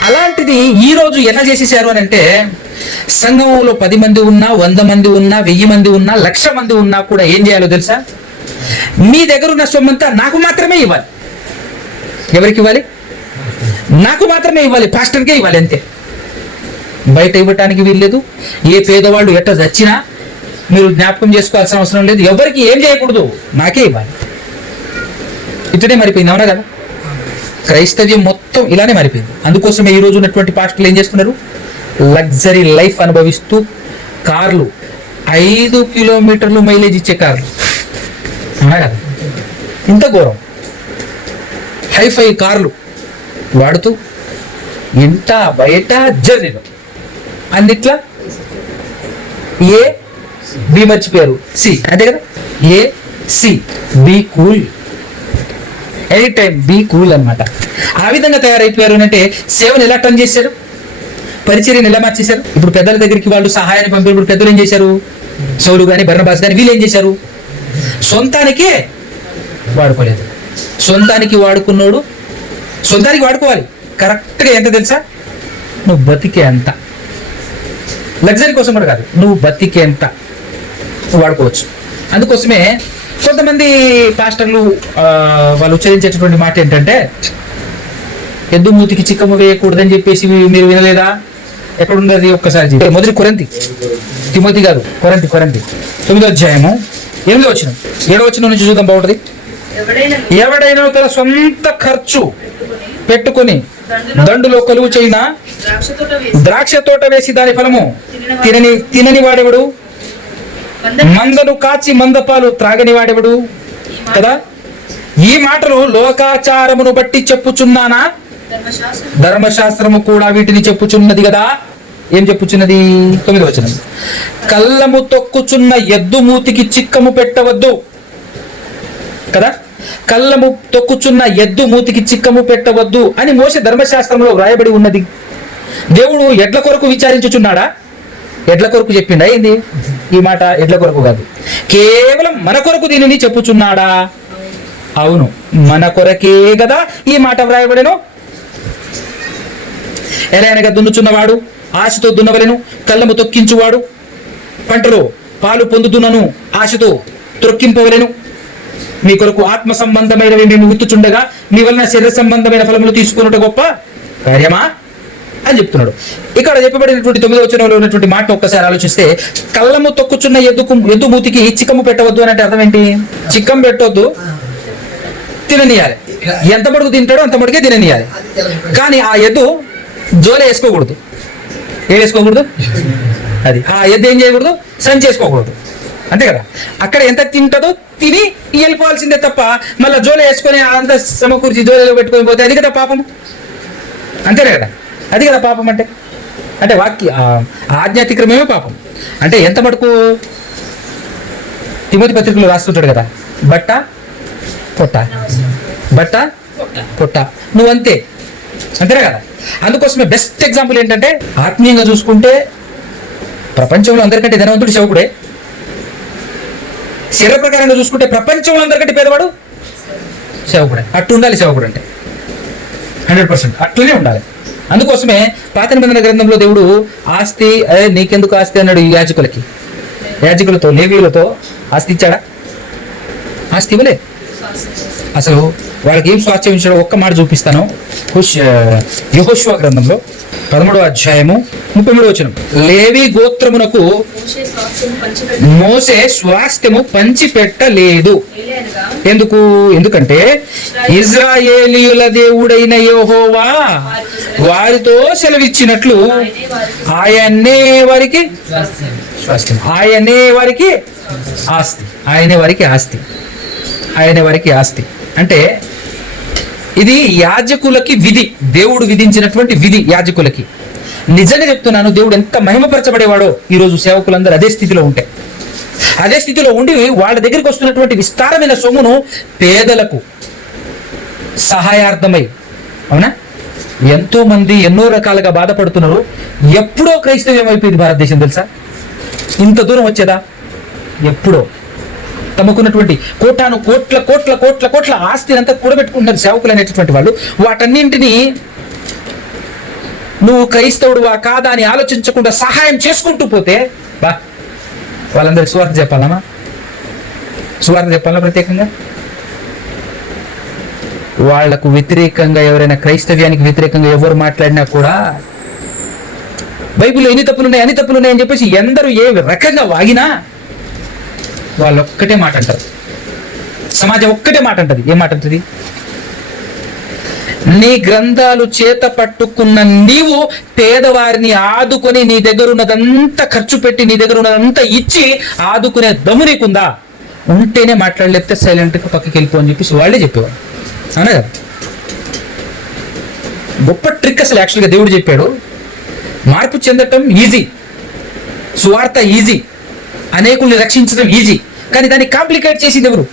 అలాంటిది ఈరోజు ఎలా చేసేసారు అని అంటే, సంఘంలో 10 మంది ఉన్నా, 100 మంది ఉన్నా, 1000 మంది ఉన్నా, 1,00,000 మంది ఉన్నా కూడా ఏం చేయాలో తెలుసా? మీ దగ్గర ఉన్న సొమ్మంతా నాకు మాత్రమే ఇవ్వాలి. ఎవరికి ఇవ్వాలి? నాకు మాత్రమే ఇవ్వాలి, పాస్టర్కే ఇవ్వాలి, అంతే. బయట ఇవ్వటానికి వీల్లేదు. ఏ పేదవాళ్ళు ఎట్ట చచ్చినా మీరు జ్ఞాపకం చేసుకోవాల్సిన అవసరం లేదు. ఎవరికి ఏం చేయకూడదు, నాకే ఇవ్వాలి. ఇతనే మారిపోయింది, అవునా కదా? క్రైస్తవ్యం మొత్తం ఇలానే మారిపోయింది. అందుకోసమే ఈ రోజు ఉన్నటువంటి పాస్టర్లు ఏం చేస్తున్నారు? లగ్జరీ లైఫ్ అనుభవిస్తూ కార్లు, 5 కిలోమీటర్లు మైలేజ్ ఇచ్చే కార్లు, అవునా కదా? ఇంత ఘోరం. హైఫై కార్లు వాడుతూ ఇంట బయట జర్నీలో అన్నిట్లా బి మర్చిపోయారు, సి, అంతే కదా? Be cool, any time be cool అనమాట. ఆ విధంగా తయారైపోయారు అంటే సేవను ఎలా టర్న్ చేశారు? పరిచర్యను ఎలా మార్చేశారు? ఇప్పుడు పెద్దల దగ్గరికి వాళ్ళు సహాయాన్ని పంపినప్పుడు పెద్దలు ఏం చేశారు? సౌలు కానీ బర్నబాస్ కానీ వీళ్ళు ఏం చేశారు? సొంతానికే వాడుకోలేదు. సొంతానికి వాడుకున్నాడు, సొంతానికి వాడుకోవాలి. కరెక్ట్గా ఎంత తెలుసా? నువ్వు బతికే అంత, లగ్జరీ కోసం కూడా కాదు, నువ్వు బతికే ఎంత వాడుకోవచ్చు. అందుకోసమే కొంతమంది పాస్టర్లు వాళ్ళు ఉచ్చరించేటటువంటి మాట ఏంటంటే, ఎద్దు మూతికి చిక్కము వేయకూడదని చెప్పేసి మీరు వినలేదా? ఎక్కడున్నది ఒక్కసారి మొదటి తిమోతి కాదు, కొరంతి 9వ అధ్యాయము 8వ వచనం, 7వ వచనం నుంచి చూద్దాం, బాగుంటుంది. ఎవడైనా తన సొంత ఖర్చు పెట్టుకుని దండులో కొలువు చేయిన ద్రాక్ష తోట వేసి దాని ఫలము తినని వాడెవడు? మందను కాచి మందపాలు త్రాగని వాడెవడు? కదా. ఈ మాటలు లోకాచారమును బట్టి చెప్పుచున్నానా? ధర్మశాస్త్రము కూడా వీటిని చెప్పుచున్నది కదా. ఏం చెప్పుచున్నది? 9వ వచనం, కళ్ళము తొక్కుచున్న ఎద్దు మూతికి చిక్కము పెట్టవద్దు కదా. కళ్ళము తొక్కుచున్న ఎద్దు మూతికి చిక్కము పెట్టవద్దు అని మోషే ధర్మశాస్త్రంలో వ్రాయబడి ఉన్నది. దేవుడు ఎడ్ల కొరకు విచారించుచున్నాడా? ఎడ్ల కొరకు చెప్పిండా ఏంది ఈ మాట? ఎడ్ల కొరకు కాదు, కేవలం మన కొరకు దీనిని చెప్పుచున్నాడా? అవును, మన కొరకే కదా ఈ మాట వ్రాయబడేను. ఎలాయనగా దున్నుచున్నవాడు ఆశతో దున్నవలెను, కళ్ళము తొక్కించువాడు పంటలో పాలు పొందుతున్నను ఆశతో త్రొక్కింపవలెను. మీ కొరకు ఆత్మ సంబంధమైనవి మేము విత్తుచుండగా మీ వలన శరీర సంబంధమైన ఫలములు తీసుకున్నట్టు గొప్ప కార్యమా అని చెప్తున్నాడు. ఇక్కడ చెప్పబడినటువంటి 9వ వచనంలో ఉన్నటువంటి మాట ఒక్కసారి ఆలోచిస్తే, కళ్ళము తొక్కుచున్న ఎద్దు మూతికి చిక్కము పెట్టవద్దు అంటే అర్థం ఏంటి? చిక్కం పెట్టవద్దు, తిననీయాలి. ఎంత మడుగు తింటాడో అంత మడుగే తిననీయాలి. కానీ ఆ ఎద్దు జోలే వేసుకోకూడదు. ఏం వేసుకోకూడదు? అది ఆ ఎద్దు ఏం చేయకూడదు? సంచి చేసుకోకూడదు. అంతే కదా. అక్కడ ఎంత తింటుందో తిని వెళ్ళిపోవాల్సిందే తప్ప మళ్ళీ జోలే వేసుకొని అంత సమకూర్చి జోలేలో పెట్టుకొని పోతే అది కదా పాపం. అంతేనే కదా, అది కదా పాపం అంటే. అంటే ఆధ్యాత్మికమే పాపం. అంటే ఎంత మటుకు తిమోతి పత్రికలో రాస్తుంటాడు కదా, బట్ట పొట్ట, బట్ట పొట్ట, నువ్వంతే. అంతేనే కదా. అందుకోసమే బెస్ట్ ఎగ్జాంపుల్ ఏంటంటే, ఆత్మీయంగా చూసుకుంటే ప్రపంచంలో అందరికంటే ధనవంతుడు సేవకుడే. శరీర ప్రకారంగా చూసుకుంటే ప్రపంచంలో అందరికంటే పేదవాడు సేవకుడే. అట్టు ఉండాలి సేవకుడు అంటే, 100% అట్లనే ఉండాలి. అందుకోసమే పాత నిబంధన గ్రంథంలో దేవుడు ఆస్తి నీకెందుకు ఆస్తి అన్నాడు ఈ యాజకులతో లేవీయులతో. ఆస్తి ఇచ్చాడా? ఆస్తి ఇవ్వలే. అసలు వాళ్ళకి ఏం స్వాస్థ్యం ఇచ్చాడో ఒక్క మాట చూపిస్తాను. యెహోషువ గ్రంథంలో 13వ అధ్యాయము 33వ వచనం. లేవి గోత్రమునకు మోసే స్వాస్థ్యము పంచిపెట్టలేదు. ఎందుకంటే ఇజ్రాయేలీయుల దేవుడైన యెహోవా వారితో సెలవిచ్చినట్లు ఆయనే వారికి స్వాస్థ్యం, ఆయనే వారికి ఆస్తి, ఆయనే వారికి ఆస్తి, ఆయనే వారికి ఆస్తి. అంటే ఇది యాజకులకి విధి, దేవుడు విధించినటువంటి విధి యాజకులకి. నిజంగా చెప్తున్నాను, దేవుడు ఎంత మహిమపరచబడేవాడో ఈరోజు సేవకులందరూ అదే స్థితిలో ఉంటే, అదే స్థితిలో ఉండి వాళ్ళ దగ్గరికి వస్తున్నటువంటి విస్తారమైన సొమ్మును పేదలకు సహాయార్థమై, అవునా, ఎంతో మంది ఎన్నో రకాలుగా బాధపడుతున్నారు. ఎప్పుడో క్రైస్తవ్యం అయిపోయింది భారతదేశం, తెలుసా? ఇంత దూరం వచ్చేదా? ఎప్పుడో. తమకున్నటువంటి కోటాను కోట్ల కోట్ల కోట్ల కోట్ల ఆస్తిని అంతా కూడబెట్టుకుంటున్నారు సేవకులు అనేటటువంటి వాళ్ళు. వాటన్నింటినీ నువ్వు క్రైస్తవుడువా కాదా అని ఆలోచించకుండా సహాయం చేసుకుంటూ పోతే వాళ్ళందరికి సువార్త చెప్పాలమ్మా, సువార్త చెప్పాలన్నా ప్రత్యేకంగా. వాళ్లకు వ్యతిరేకంగా ఎవరైనా, క్రైస్తవ్యానికి వ్యతిరేకంగా ఎవరు మాట్లాడినా కూడా బైబిల్లో ఎన్ని తప్పులున్నాయి అన్ని తప్పులున్నాయి అని చెప్పేసి ఎందరూ ఏ రకంగా వాగినా వాళ్ళు ఒక్కటే మాట అంటారు. సమాజం ఒక్కటే మాట అంటది. ఏం మాట అంటది? నీ గ్రంథాలు చేత పట్టుకున్న నీవు పేదవారిని ఆదుకొని నీ దగ్గర ఉన్నదంతా ఖర్చు పెట్టి నీ దగ్గర ఉన్నదంతా ఇచ్చి ఆదుకునే దమ్ము నీకుందా? ఉంటేనే మాట్లాడలేకపోతే సైలెంట్గా పక్కకి వెళ్ళిపో అని చెప్పేసి వాళ్ళే చెప్పేవాడు. అవునా కదా? గొప్ప ట్రిక్ అసలు యాక్చువల్గా దేవుడు చెప్పాడు. మార్పు చెందటం ఈజీ, సువార్త ఈజీ, అనేకుల్ని రక్షించడం ఈజీ, కానీ దాన్ని కాంప్లికేట్ చేసింది ఎవరు?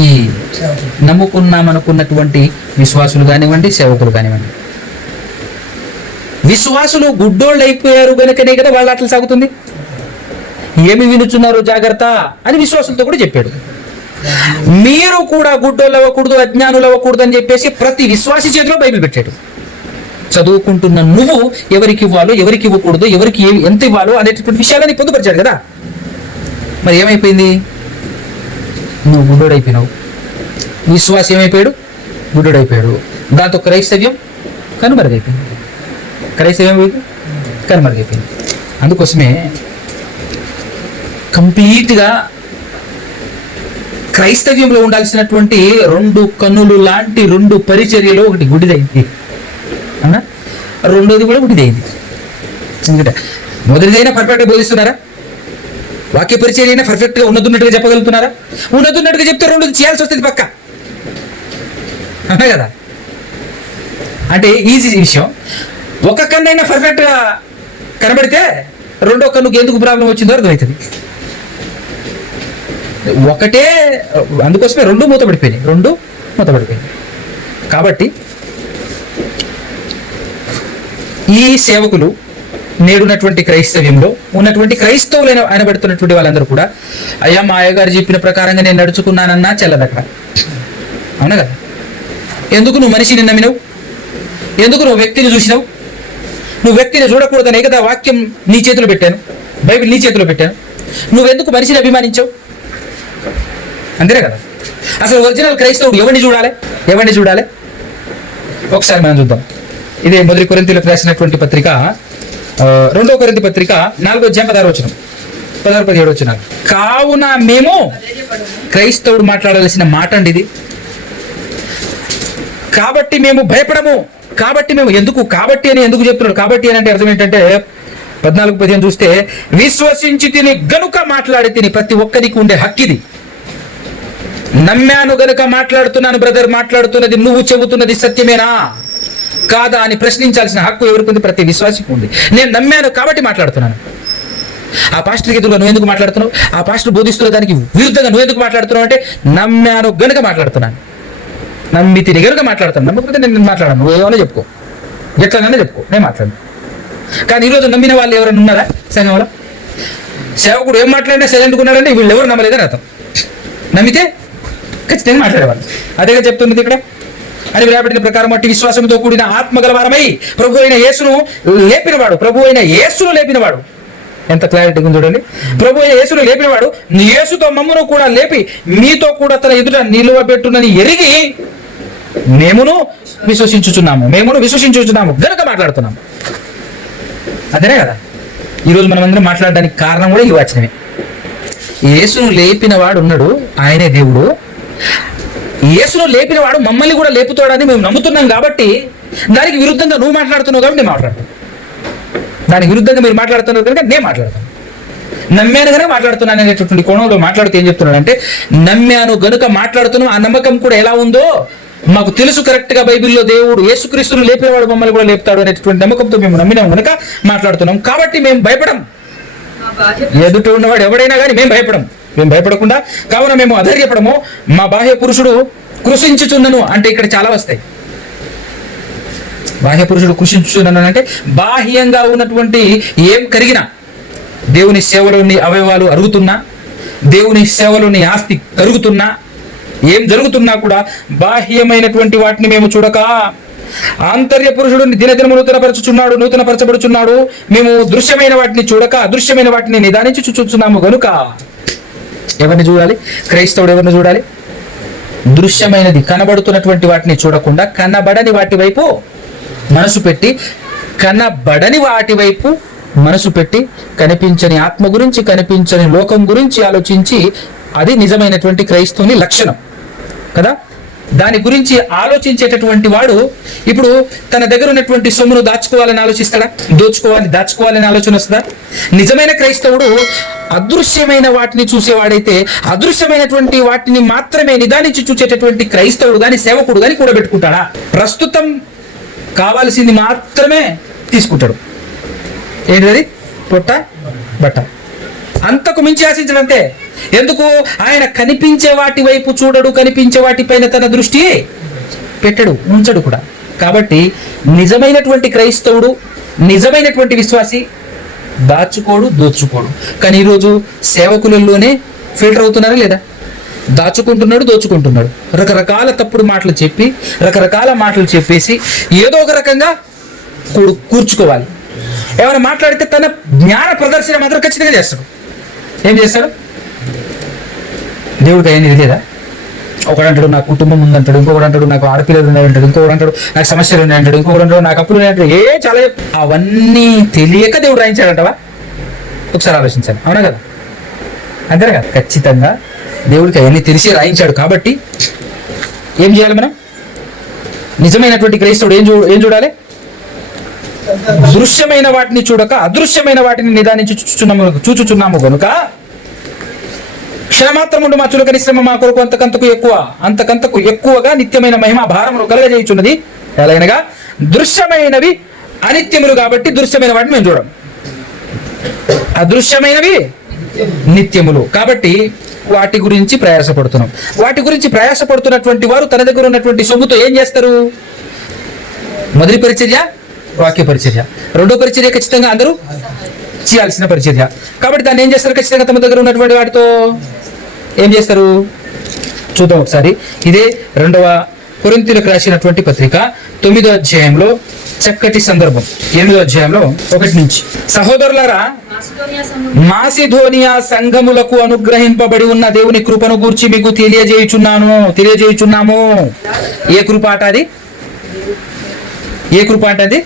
ఈ నమ్ముకున్నామనుకున్నటువంటి విశ్వాసులు కానివ్వండి, సేవకులు కానివ్వండి. విశ్వాసులు గుడ్డోళ్ళు అయిపోయారు కనుకనే కదా వాళ్ళు అట్లా సాగుతుంది. ఏమి వినుచున్నారు జాగ్రత్త అని విశ్వాసులతో కూడా చెప్పాడు. మీరు కూడా గుడ్డోళ్ళు అవ్వకూడదు, అజ్ఞానులు అవ్వకూడదు అని చెప్పేసి ప్రతి విశ్వాసి చేతిలో బైబిల్ పెట్టాడు. చదువుకుంటున్న నువ్వు ఎవరికి ఇవ్వాలో, ఎవరికి ఇవ్వకూడదు, ఎవరికి ఎంత ఇవ్వాలో అనేటటువంటి విషయాలని పొందుపరిచాడు కదా. మరి ఏమైపోయింది? నువ్వు గుడ్డోడైపోయినావు. విశ్వాసం ఏమైపోయాడు? గుడ్డోడైపోయాడు. దాంతో క్రైస్తవ్యం కనుమరుగైపోయింది. క్రైస్తవ్యం ఏమైపోయింది? కనుమరుగైపోయింది. అందుకోసమే కంప్లీట్గా క్రైస్తవ్యంలో ఉండాల్సినటువంటి 2 కన్నులు లాంటి 2 పరిచర్యలు, ఒకటి గుడిదైంది అన్నా, రెండోది కూడా గుడిదైంది. ఎందుకంటే మొదటిదైనా పర్ఫెక్ట్గా బోధిస్తున్నారా? వాక్య పరిచర్య అయినా పర్ఫెక్ట్గా ఉన్నట్టుగా చెప్పగలుగుతున్నారా? ఉన్నట్టుగా చెప్తే రెండోది చేయాల్సి వస్తుంది పక్క, అన్నా కదా. అంటే ఈజీ విషయం. ఒక కన్నైనా పర్ఫెక్ట్గా కనబడితే రెండో కన్నుకి ఎందుకు ప్రాబ్లం వచ్చిందో అర్థమవుతుంది. ఒకటే, అందుకోసమే 2 మూతపడిపోయినాయి. కాబట్టి ఈ సేవకులు నేడున్నటువంటి క్రైస్తవ్యంలో ఉన్నటువంటి క్రైస్తవులైన ఆయన పెడుతున్నటువంటి వాళ్ళందరూ కూడా, అయ్యా మా అయ్యగారు చెప్పిన ప్రకారంగా నేను నడుచుకున్నానన్నా చెల్లదక్కడ. అవునా కదా? ఎందుకు నువ్వు మనిషిని నమ్మినవు? ఎందుకు నువ్వు వ్యక్తిని చూసినావు? నువ్వు వ్యక్తిని చూడకూడదని కదా వాక్యం నీ చేతిలో పెట్టాను, బైబిల్ నీ చేతిలో పెట్టాను. నువ్వెందుకు మనిషిని అభిమానించావు? అంతేనే కదా. అసలు ఒరిజినల్ క్రైస్తవుడు ఎవరిని చూడాలి? ఎవరిని చూడాలి? ఒకసారి మనం చూద్దాం. ఇదే మొదటి కొరింథీయులకు రాసినటువంటి పత్రిక 2వ కొరింథీ పత్రిక 4:16 16-17 కావున మేము, క్రైస్తవుడు మాట్లాడాల్సిన మాట అండి ఇది. కాబట్టి మేము భయపడము. కాబట్టి మేము ఎందుకు చెప్తున్నాడు? కాబట్టి అని అంటే అర్థం ఏంటంటే 14-15 చూస్తే, విశ్వసించి తిని గనుక మాట్లాడి తిని, ప్రతి ఒక్కరికి ఉండే హక్కిది. నమ్మాను గనుక మాట్లాడుతున్నాను బ్రదర్, మాట్లాడుతున్నది నువ్వు చెబుతున్నది సత్యమేనా కాదా అని ప్రశ్నించాల్సిన హక్కు ఎవరికి ఉంది? ప్రతి విశ్వాసికి ఉంది. నేను నమ్మాను కాబట్టి మాట్లాడుతున్నాను. ఆ పాస్టర్కి ఎదురుగా నువ్వు ఎందుకు మాట్లాడుతున్నావు? ఆ పాస్టర్ బోధిస్తున్న దానికి విరుద్ధంగా నువ్వు ఎందుకు మాట్లాడుతున్నావు అంటే, నమ్మాను గనుక మాట్లాడుతున్నాను. నమ్మి తిరిగి గనుక మాట్లాడతాను. నమ్మకపోతే నేను మాట్లాడాను, నువ్వు ఏమైనా చెప్పుకో, ఎట్లాగైనా చెప్పుకో, నేను మాట్లాడను. కానీ ఈరోజు నమ్మిన వాళ్ళు ఎవరైనా ఉన్నారా సంఘంలో? సేవకుడు ఏం మాట్లాడినా సైలెంట్గా ఉన్నాడంటే వీళ్ళు ఎవరు నమ్మలేదని అర్థం. నమ్మితే ఖచ్చితంగా మాట్లాడేవాళ్ళు. అదేగా చెప్తున్నది ఇక్కడ. అని వ్రాయబడిన ప్రకారం అట్టి విశ్వాసంతో కూడిన ఆత్మగలవారమై ప్రభు అయిన యేసును లేపినవాడు. ఎంత క్లారిటీ ఉంది చూడండి. ప్రభు అయిన యేసును లేపినవాడు యేసుతో మమ్మను కూడా లేపి మీతో కూడా తన ఎదుట నిలువబెట్టునని ఎరిగి మేమును విశ్వసించుచున్నాము గనుక మాట్లాడుతున్నాము. అదేనే కదా ఈరోజు మనం అందరం మాట్లాడడానికి కారణం కూడా ఈ వచనమే. యేసును లేపినవాడు ఉన్నాడు, ఆయనే దేవుడు. యేసును లేపినవాడు మమ్మల్ని కూడా లేపుతాడని మేము నమ్ముతున్నాం. కాబట్టి దానికి విరుద్ధంగా నువ్వు మాట్లాడుతున్నావు కాబట్టి నేను మాట్లాడుతాను. దానికి విరుద్ధంగా మీరు మాట్లాడుతున్నారు కనుక నేను మాట్లాడతాను. నమ్మాను గనుక మాట్లాడుతున్నాను అనేటటువంటి కోణంలో మాట్లాడుతూ ఏం చెప్తున్నాడు అంటే, నమ్మాను గనుక మాట్లాడుతున్నాం. ఆ నమ్మకం కూడా ఎలా ఉందో మాకు తెలుసు కరెక్ట్గా. బైబిల్లో దేవుడు యేసుక్రీస్తును లేపినవాడు మమ్మల్ని కూడా లేపుతాడు అనేటటువంటి నమ్మకంతో మేము నమ్మినాం కనుక మాట్లాడుతున్నాం. కాబట్టి మేము భయపడం. ఎదుట ఉన్నవాడు ఎవడైనా కానీ మేము భయపడకుండా కావున మేము అధైర్యపడము. మా బాహ్య పురుషుడు కృషించుచున్నను అంటే ఇక్కడ చాలా వస్తాయి. బాహ్య పురుషుడు కృషించుచున్నను అంటే బాహ్యంగా ఉన్నటువంటి ఏం కరిగినా, దేవుని సేవలోని అవయవాలు అరుగుతున్నా, దేవుని సేవలోని ఆస్తి కరుగుతున్నా, ఏం జరుగుతున్నా కూడా బాహ్యమైనటువంటి వాటిని మేము చూడక ఆంతర్య పురుషుడు దినదినము నూతనపరచబడుచున్నాడు. మేము దృశ్యమైన వాటిని చూడక అదృశ్యమైన వాటిని నిదానించి చూచుచున్నాము గనుక. ఎవరిని చూడాలి? క్రైస్తవుడు ఎవరిని చూడాలి? దృశ్యమైనది కనబడుతున్నటువంటి వాటిని చూడకుండా కనబడని వాటి వైపు మనసు పెట్టి, కనిపించని ఆత్మ గురించి, కనిపించని లోకం గురించి ఆలోచించి, అది నిజమైనటువంటి క్రైస్తవుని లక్షణం కదా. దాని గురించి ఆలోచించేటటువంటి వాడు ఇప్పుడు తన దగ్గర ఉన్నటువంటి సొమ్మును దాచుకోవాలని ఆలోచిస్తాడా? దాచుకోవాలని ఆలోచన వస్తుందా? నిజమైన క్రైస్తవుడు అదృశ్యమైన వాటిని చూసేవాడైతే అదృశ్యమైనటువంటి వాటిని మాత్రమే నిదానించి చూసేటటువంటి క్రైస్తవుడు కానీ సేవకుడు కానీ కూడబెట్టుకుంటాడా? ప్రస్తుతం కావాల్సింది మాత్రమే తీసుకుంటాడు. ఏంటిది? పొట్ట బట్ట. అంతకు మించి ఆశించడంతే. ఎందుకు? ఆయన కనిపించే వాటి వైపు చూడడు, కనిపించే వాటిపైన తన దృష్టి పెట్టడు, ఉంచడు కూడా. కాబట్టి నిజమైనటువంటి క్రైస్తవుడు, నిజమైనటువంటి విశ్వాసి దోచుకోడు. కానీ ఈరోజు సేవకులలోనే ఫిల్టర్ అవుతున్నారా లేదా? దోచుకుంటున్నాడు. రకరకాల తప్పుడు మాటలు చెప్పేసి ఏదో ఒక రకంగా కూర్చుకోవాలి. ఏమైనా మాట్లాడితే తన జ్ఞాన ప్రదర్శన మాత్రం ఖచ్చితంగా చేస్తాడు. ఏం చేస్తాడు? దేవుడికి అయ్యేది లేదా? ఒకడు అంటాడు నాకు కుటుంబం ఉందంటాడు, ఇంకొకడు అంటాడు నాకు ఆడపిల్లలు ఉన్నాయంటాడు, ఇంకొకడు అంటాడు నాకు సమస్యలు ఉన్నాయంటాడు, ఇంకొకడు అంటాడు నాకు అప్పులు ఉన్నాయంటాడు. చాలా అవన్నీ తెలియక దేవుడు రాయించాడంటవా? ఒకసారి ఆలోచించాలి. అవునా కదా? అంతే కదా? ఖచ్చితంగా దేవుడికి అవన్నీ తెలిసి రాయించాడు. కాబట్టి ఏం చేయాలి మనం? నిజమైనటువంటి క్రైస్తవుడు ఏం చూడాలి? దృశ్యమైన వాటిని చూడక అదృశ్యమైన వాటిని నిదానించి చూచుచున్నాము కనుక క్షణమాత్రముండు మా చులకని శ్రమ మా కొరకు అంతకంతకు ఎక్కువగా నిత్యమైన మహిమ భారమును కలగజేయుచున్నది. ఎలాగనగా దృశ్యమైనవి అనిత్యములు కాబట్టి దృశ్యమైన వాటిని మేము చూడం, అదృశ్యమైనవి నిత్యములు కాబట్టి వాటి గురించి ప్రయాసపడుతున్నాం. వాటి గురించి ప్రయాసపడుతున్నటువంటి వారు తన దగ్గర ఉన్నటువంటి సొమ్ముతో ఏం చేస్తారు? మొదటి పరిచర్య వాక్య పరిచర్య, రెండో పరిచర్య ఖచ్చితంగా అందరూ చేయాల్సిన పరిచర్య. కాబట్టి దాన్ని ఏం చేస్తారు? ఖచ్చితంగా తమ దగ్గర ఉన్నటువంటి వాటితో ఏం చేస్తారు? చూద్దాం ఒకసారి. ఇదే 2వ కొరింథీయులకు రాసినటువంటి పత్రిక 9వ అధ్యాయంలో చక్కటి సందర్భం. 8వ అధ్యాయంలో 1 నుంచి, సహోదరులారా, మాసిదోనియా సంఘం మాసిధోనియా సంఘములకు అనుగ్రహింపబడి ఉన్న దేవుని కృపను గూర్చి మీకు తెలియజేయుచున్నాము. ఏ కృప అట అది? ఏ కృప అంటే అది?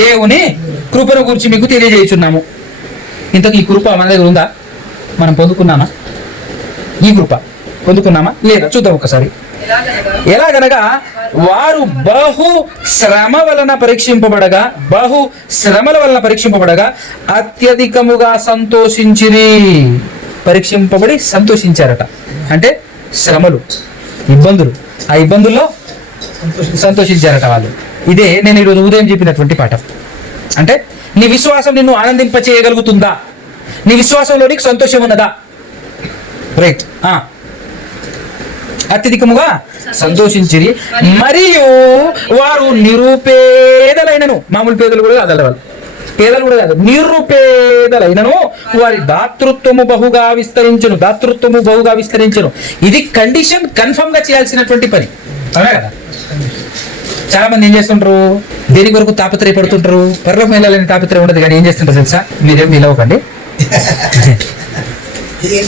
దేవుని కృపను గురించి మీకు తెలియజేయుచున్నాము. ఇంతకు ఈ కృప మన దగ్గర ఉందా? మనం పొందుకున్నామా? ఈ కృప పొందుకున్నామా లేదా? చూద్దాం ఒకసారి. ఎలాగనగా వారు బహు శ్రమల వలన పరీక్షింపబడగా అత్యధికముగా పరీక్షింపబడి సంతోషించారట. అంటే శ్రమలు, ఇబ్బందులు, ఆ ఇబ్బందుల్లో సంతోషించారట వాళ్ళు. ఇదే నేను ఈరోజు ఉదయం చెప్పినటువంటి పాఠం. అంటే నీ విశ్వాసం నిన్ను ఆనందింప చేయగలుగుతుందా? నీ విశ్వాసంలో నీకు సంతోషం ఉన్నదా? రైట్. అత్యధికముగా సంతోషించిరి, మరియు వారు నిరుపేదలైనను, మామూలు పేదలు కూడా కాదు, వాళ్ళు పేదలు కూడా కాదు, నిరుపేదలైనను వారి దాతృత్వము బహుగా విస్తరించును. ఇది కండిషన్, కన్ఫర్మ్ గా చేయాల్సినటువంటి పని. అవునా కదా? చాలా మంది ఏం చేస్తుంటారు? దేని కొరకు తాపత్రయపడుతుంటారు? పరలోకం వెళ్ళాలని తాపత్రయం ఉండదు, కానీ ఏం చేస్తుంటారు తెలుసా? మీరేం నిలవకండి.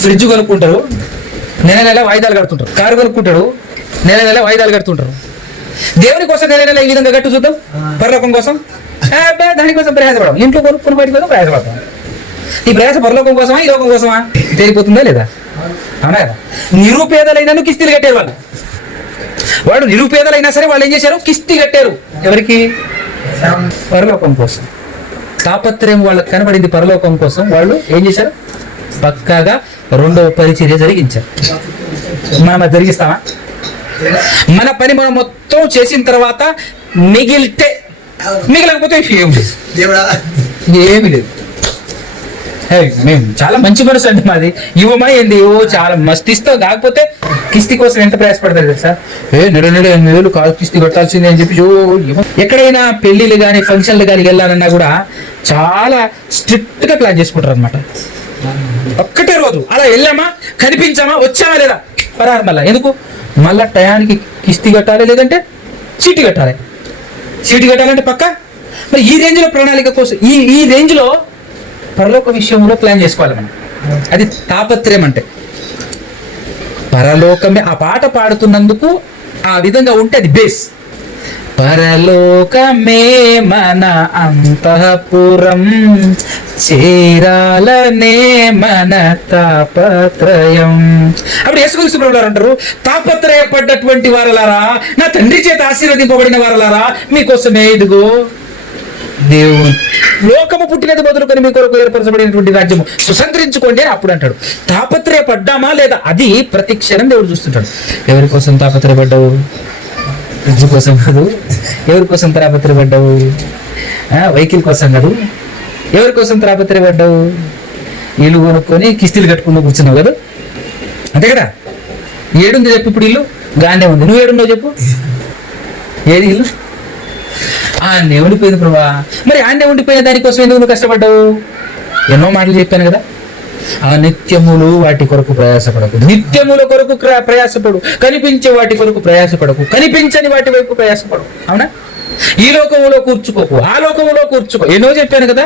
ఫ్రిడ్జ్ కొనుక్కుంటారు, నెల వాయిదాలు కడుతుంటారు. కారు కొనుక్కుంటాడు, నెల వాయిదాలు కడుతుంటారు. దేవుని కోసం నెల ఈ విధంగా గట్టు చూద్దాం. పరలోకం కోసం దానికోసం ప్రయాసపడడం. ఇంట్లో కొనుక్కుని బయట కోసం ప్రయాసపడతాం. ఈ ప్రయాస పరలోకం కోసమా, ఈ లోకం కోసమా? తెలిపోతుందా లేదా? అవునా కదా? నిరుపేదలైనను కిస్తీలు కట్టారు వాళ్ళు. వాడు నిరుపేదలైనా సరే వాళ్ళు ఏం చేశారు? కిస్తీ కట్టారు. ఎవరికి? పరలోకం కోసం. తాపత్రయం వాళ్ళకి కనబడింది పరలోకం కోసం. వాళ్ళు ఏం చేశారు? పక్కాగా రెండవ పరిచర్య జరిగించారు. మనం జరిగిస్తామా? మన పని మనం మొత్తం చేసిన తర్వాత మిగిలకపోతే ఏమి లేదు. మేము చాలా మంచి మనసు అండి మాది. ఇవ్వమా ఏంది? చాలా మస్తు ఇస్తావు. కాకపోతే కిస్తీ కోసం ఎంత ప్రయాసపడతారు తెలుసా? నెల 8,000 కాదు కిస్తీ కట్టాల్సిందే అని చెప్పి ఎక్కడైనా పెళ్లిళ్ళు కానీ ఫంక్షన్లు కానీ వెళ్ళాలన్నా కూడా చాలా స్ట్రిక్ట్ గా ప్లాన్ చేసుకుంటారు అనమాట. ఒక్కటే రోజు అలా వెళ్ళామా, కనిపించామా, వచ్చామా లేదా పరారు. మళ్ళా ఎందుకు? మళ్ళా టయానికి కిస్తీ కట్టాలి, లేదంటే చీటీ కట్టాలి. చీటీ కట్టాలంటే పక్క. మరి ఈ రేంజ్ లో ప్రణాళిక కోసం, ఈ రేంజ్ లో పరలోక విషయంలో ప్లాన్ చేసుకోవాలి మనం. అది తాపత్రయం అంటే. పరలోకమే ఆ పాట పాడుతున్నందుకు ఆ విధంగా ఉంటే అది బేస్. పరలోకమే మన అంతఃపురం, చేరాలనే మన తాపత్రయం. అప్పుడు యేసుక్రీస్తు ప్రభువులు అంటారు, తాపత్రయపడ్డటువంటి వారలారా, నా తండ్రి చేత ఆశీర్వదింపబడిన వారలారా, మీకోసమే ఇదిగో దేవుడు లోకము పుట్టినది మొదలుకొని మీ కొరకు ఏర్పరచబడినటువంటి రాజ్యము సుసంతరించుకోండి అని అప్పుడు అంటాడు. తాపత్రయపడ్డామా లేదా? అది ప్రతి క్షణం దేవుడు చూస్తుంటాడు. ఎవరి కోసం తాపత్రయపడ్డావు? ఫ్రిడ్జ్ కోసం కాదు. ఎవరి కోసం తాపత్రయపడ్డావు? వెహికల్ కోసం కాదు. ఎవరి కోసం తాపత్రయపడ్డావు? ఇల్లు కొనుక్కొని కిస్తీలు కట్టుకుని కూర్చున్నావు కదా, అంతే కదా? ఏడుంది చెప్పు? ఇప్పుడు ఇల్లు గానే ఉంది. నువ్వు ఏడున్నావు చెప్పు? ఏది ఇల్లు? ఆన్నే ఉండిపోయింది ప్రభా. మరి ఆన్నే ఉండిపోయిన దానికోసం ఎందుకు నువ్వు కష్టపడ్డావు? ఎన్నో మాటలు చెప్పాను కదా. ఆ నిత్యములు వాటి కొరకు ప్రయాసపడకు, నిత్యముల కొరకు ప్రయాసపడు. కనిపించే వాటి కొరకు ప్రయాసపడకు, కనిపించని వాటి వైపు ప్రయాసపడు. అవునా? ఈ లోకములో కూర్చుకోకు, ఆ లోకములో కూర్చుకో. ఎన్నో చెప్పాను కదా.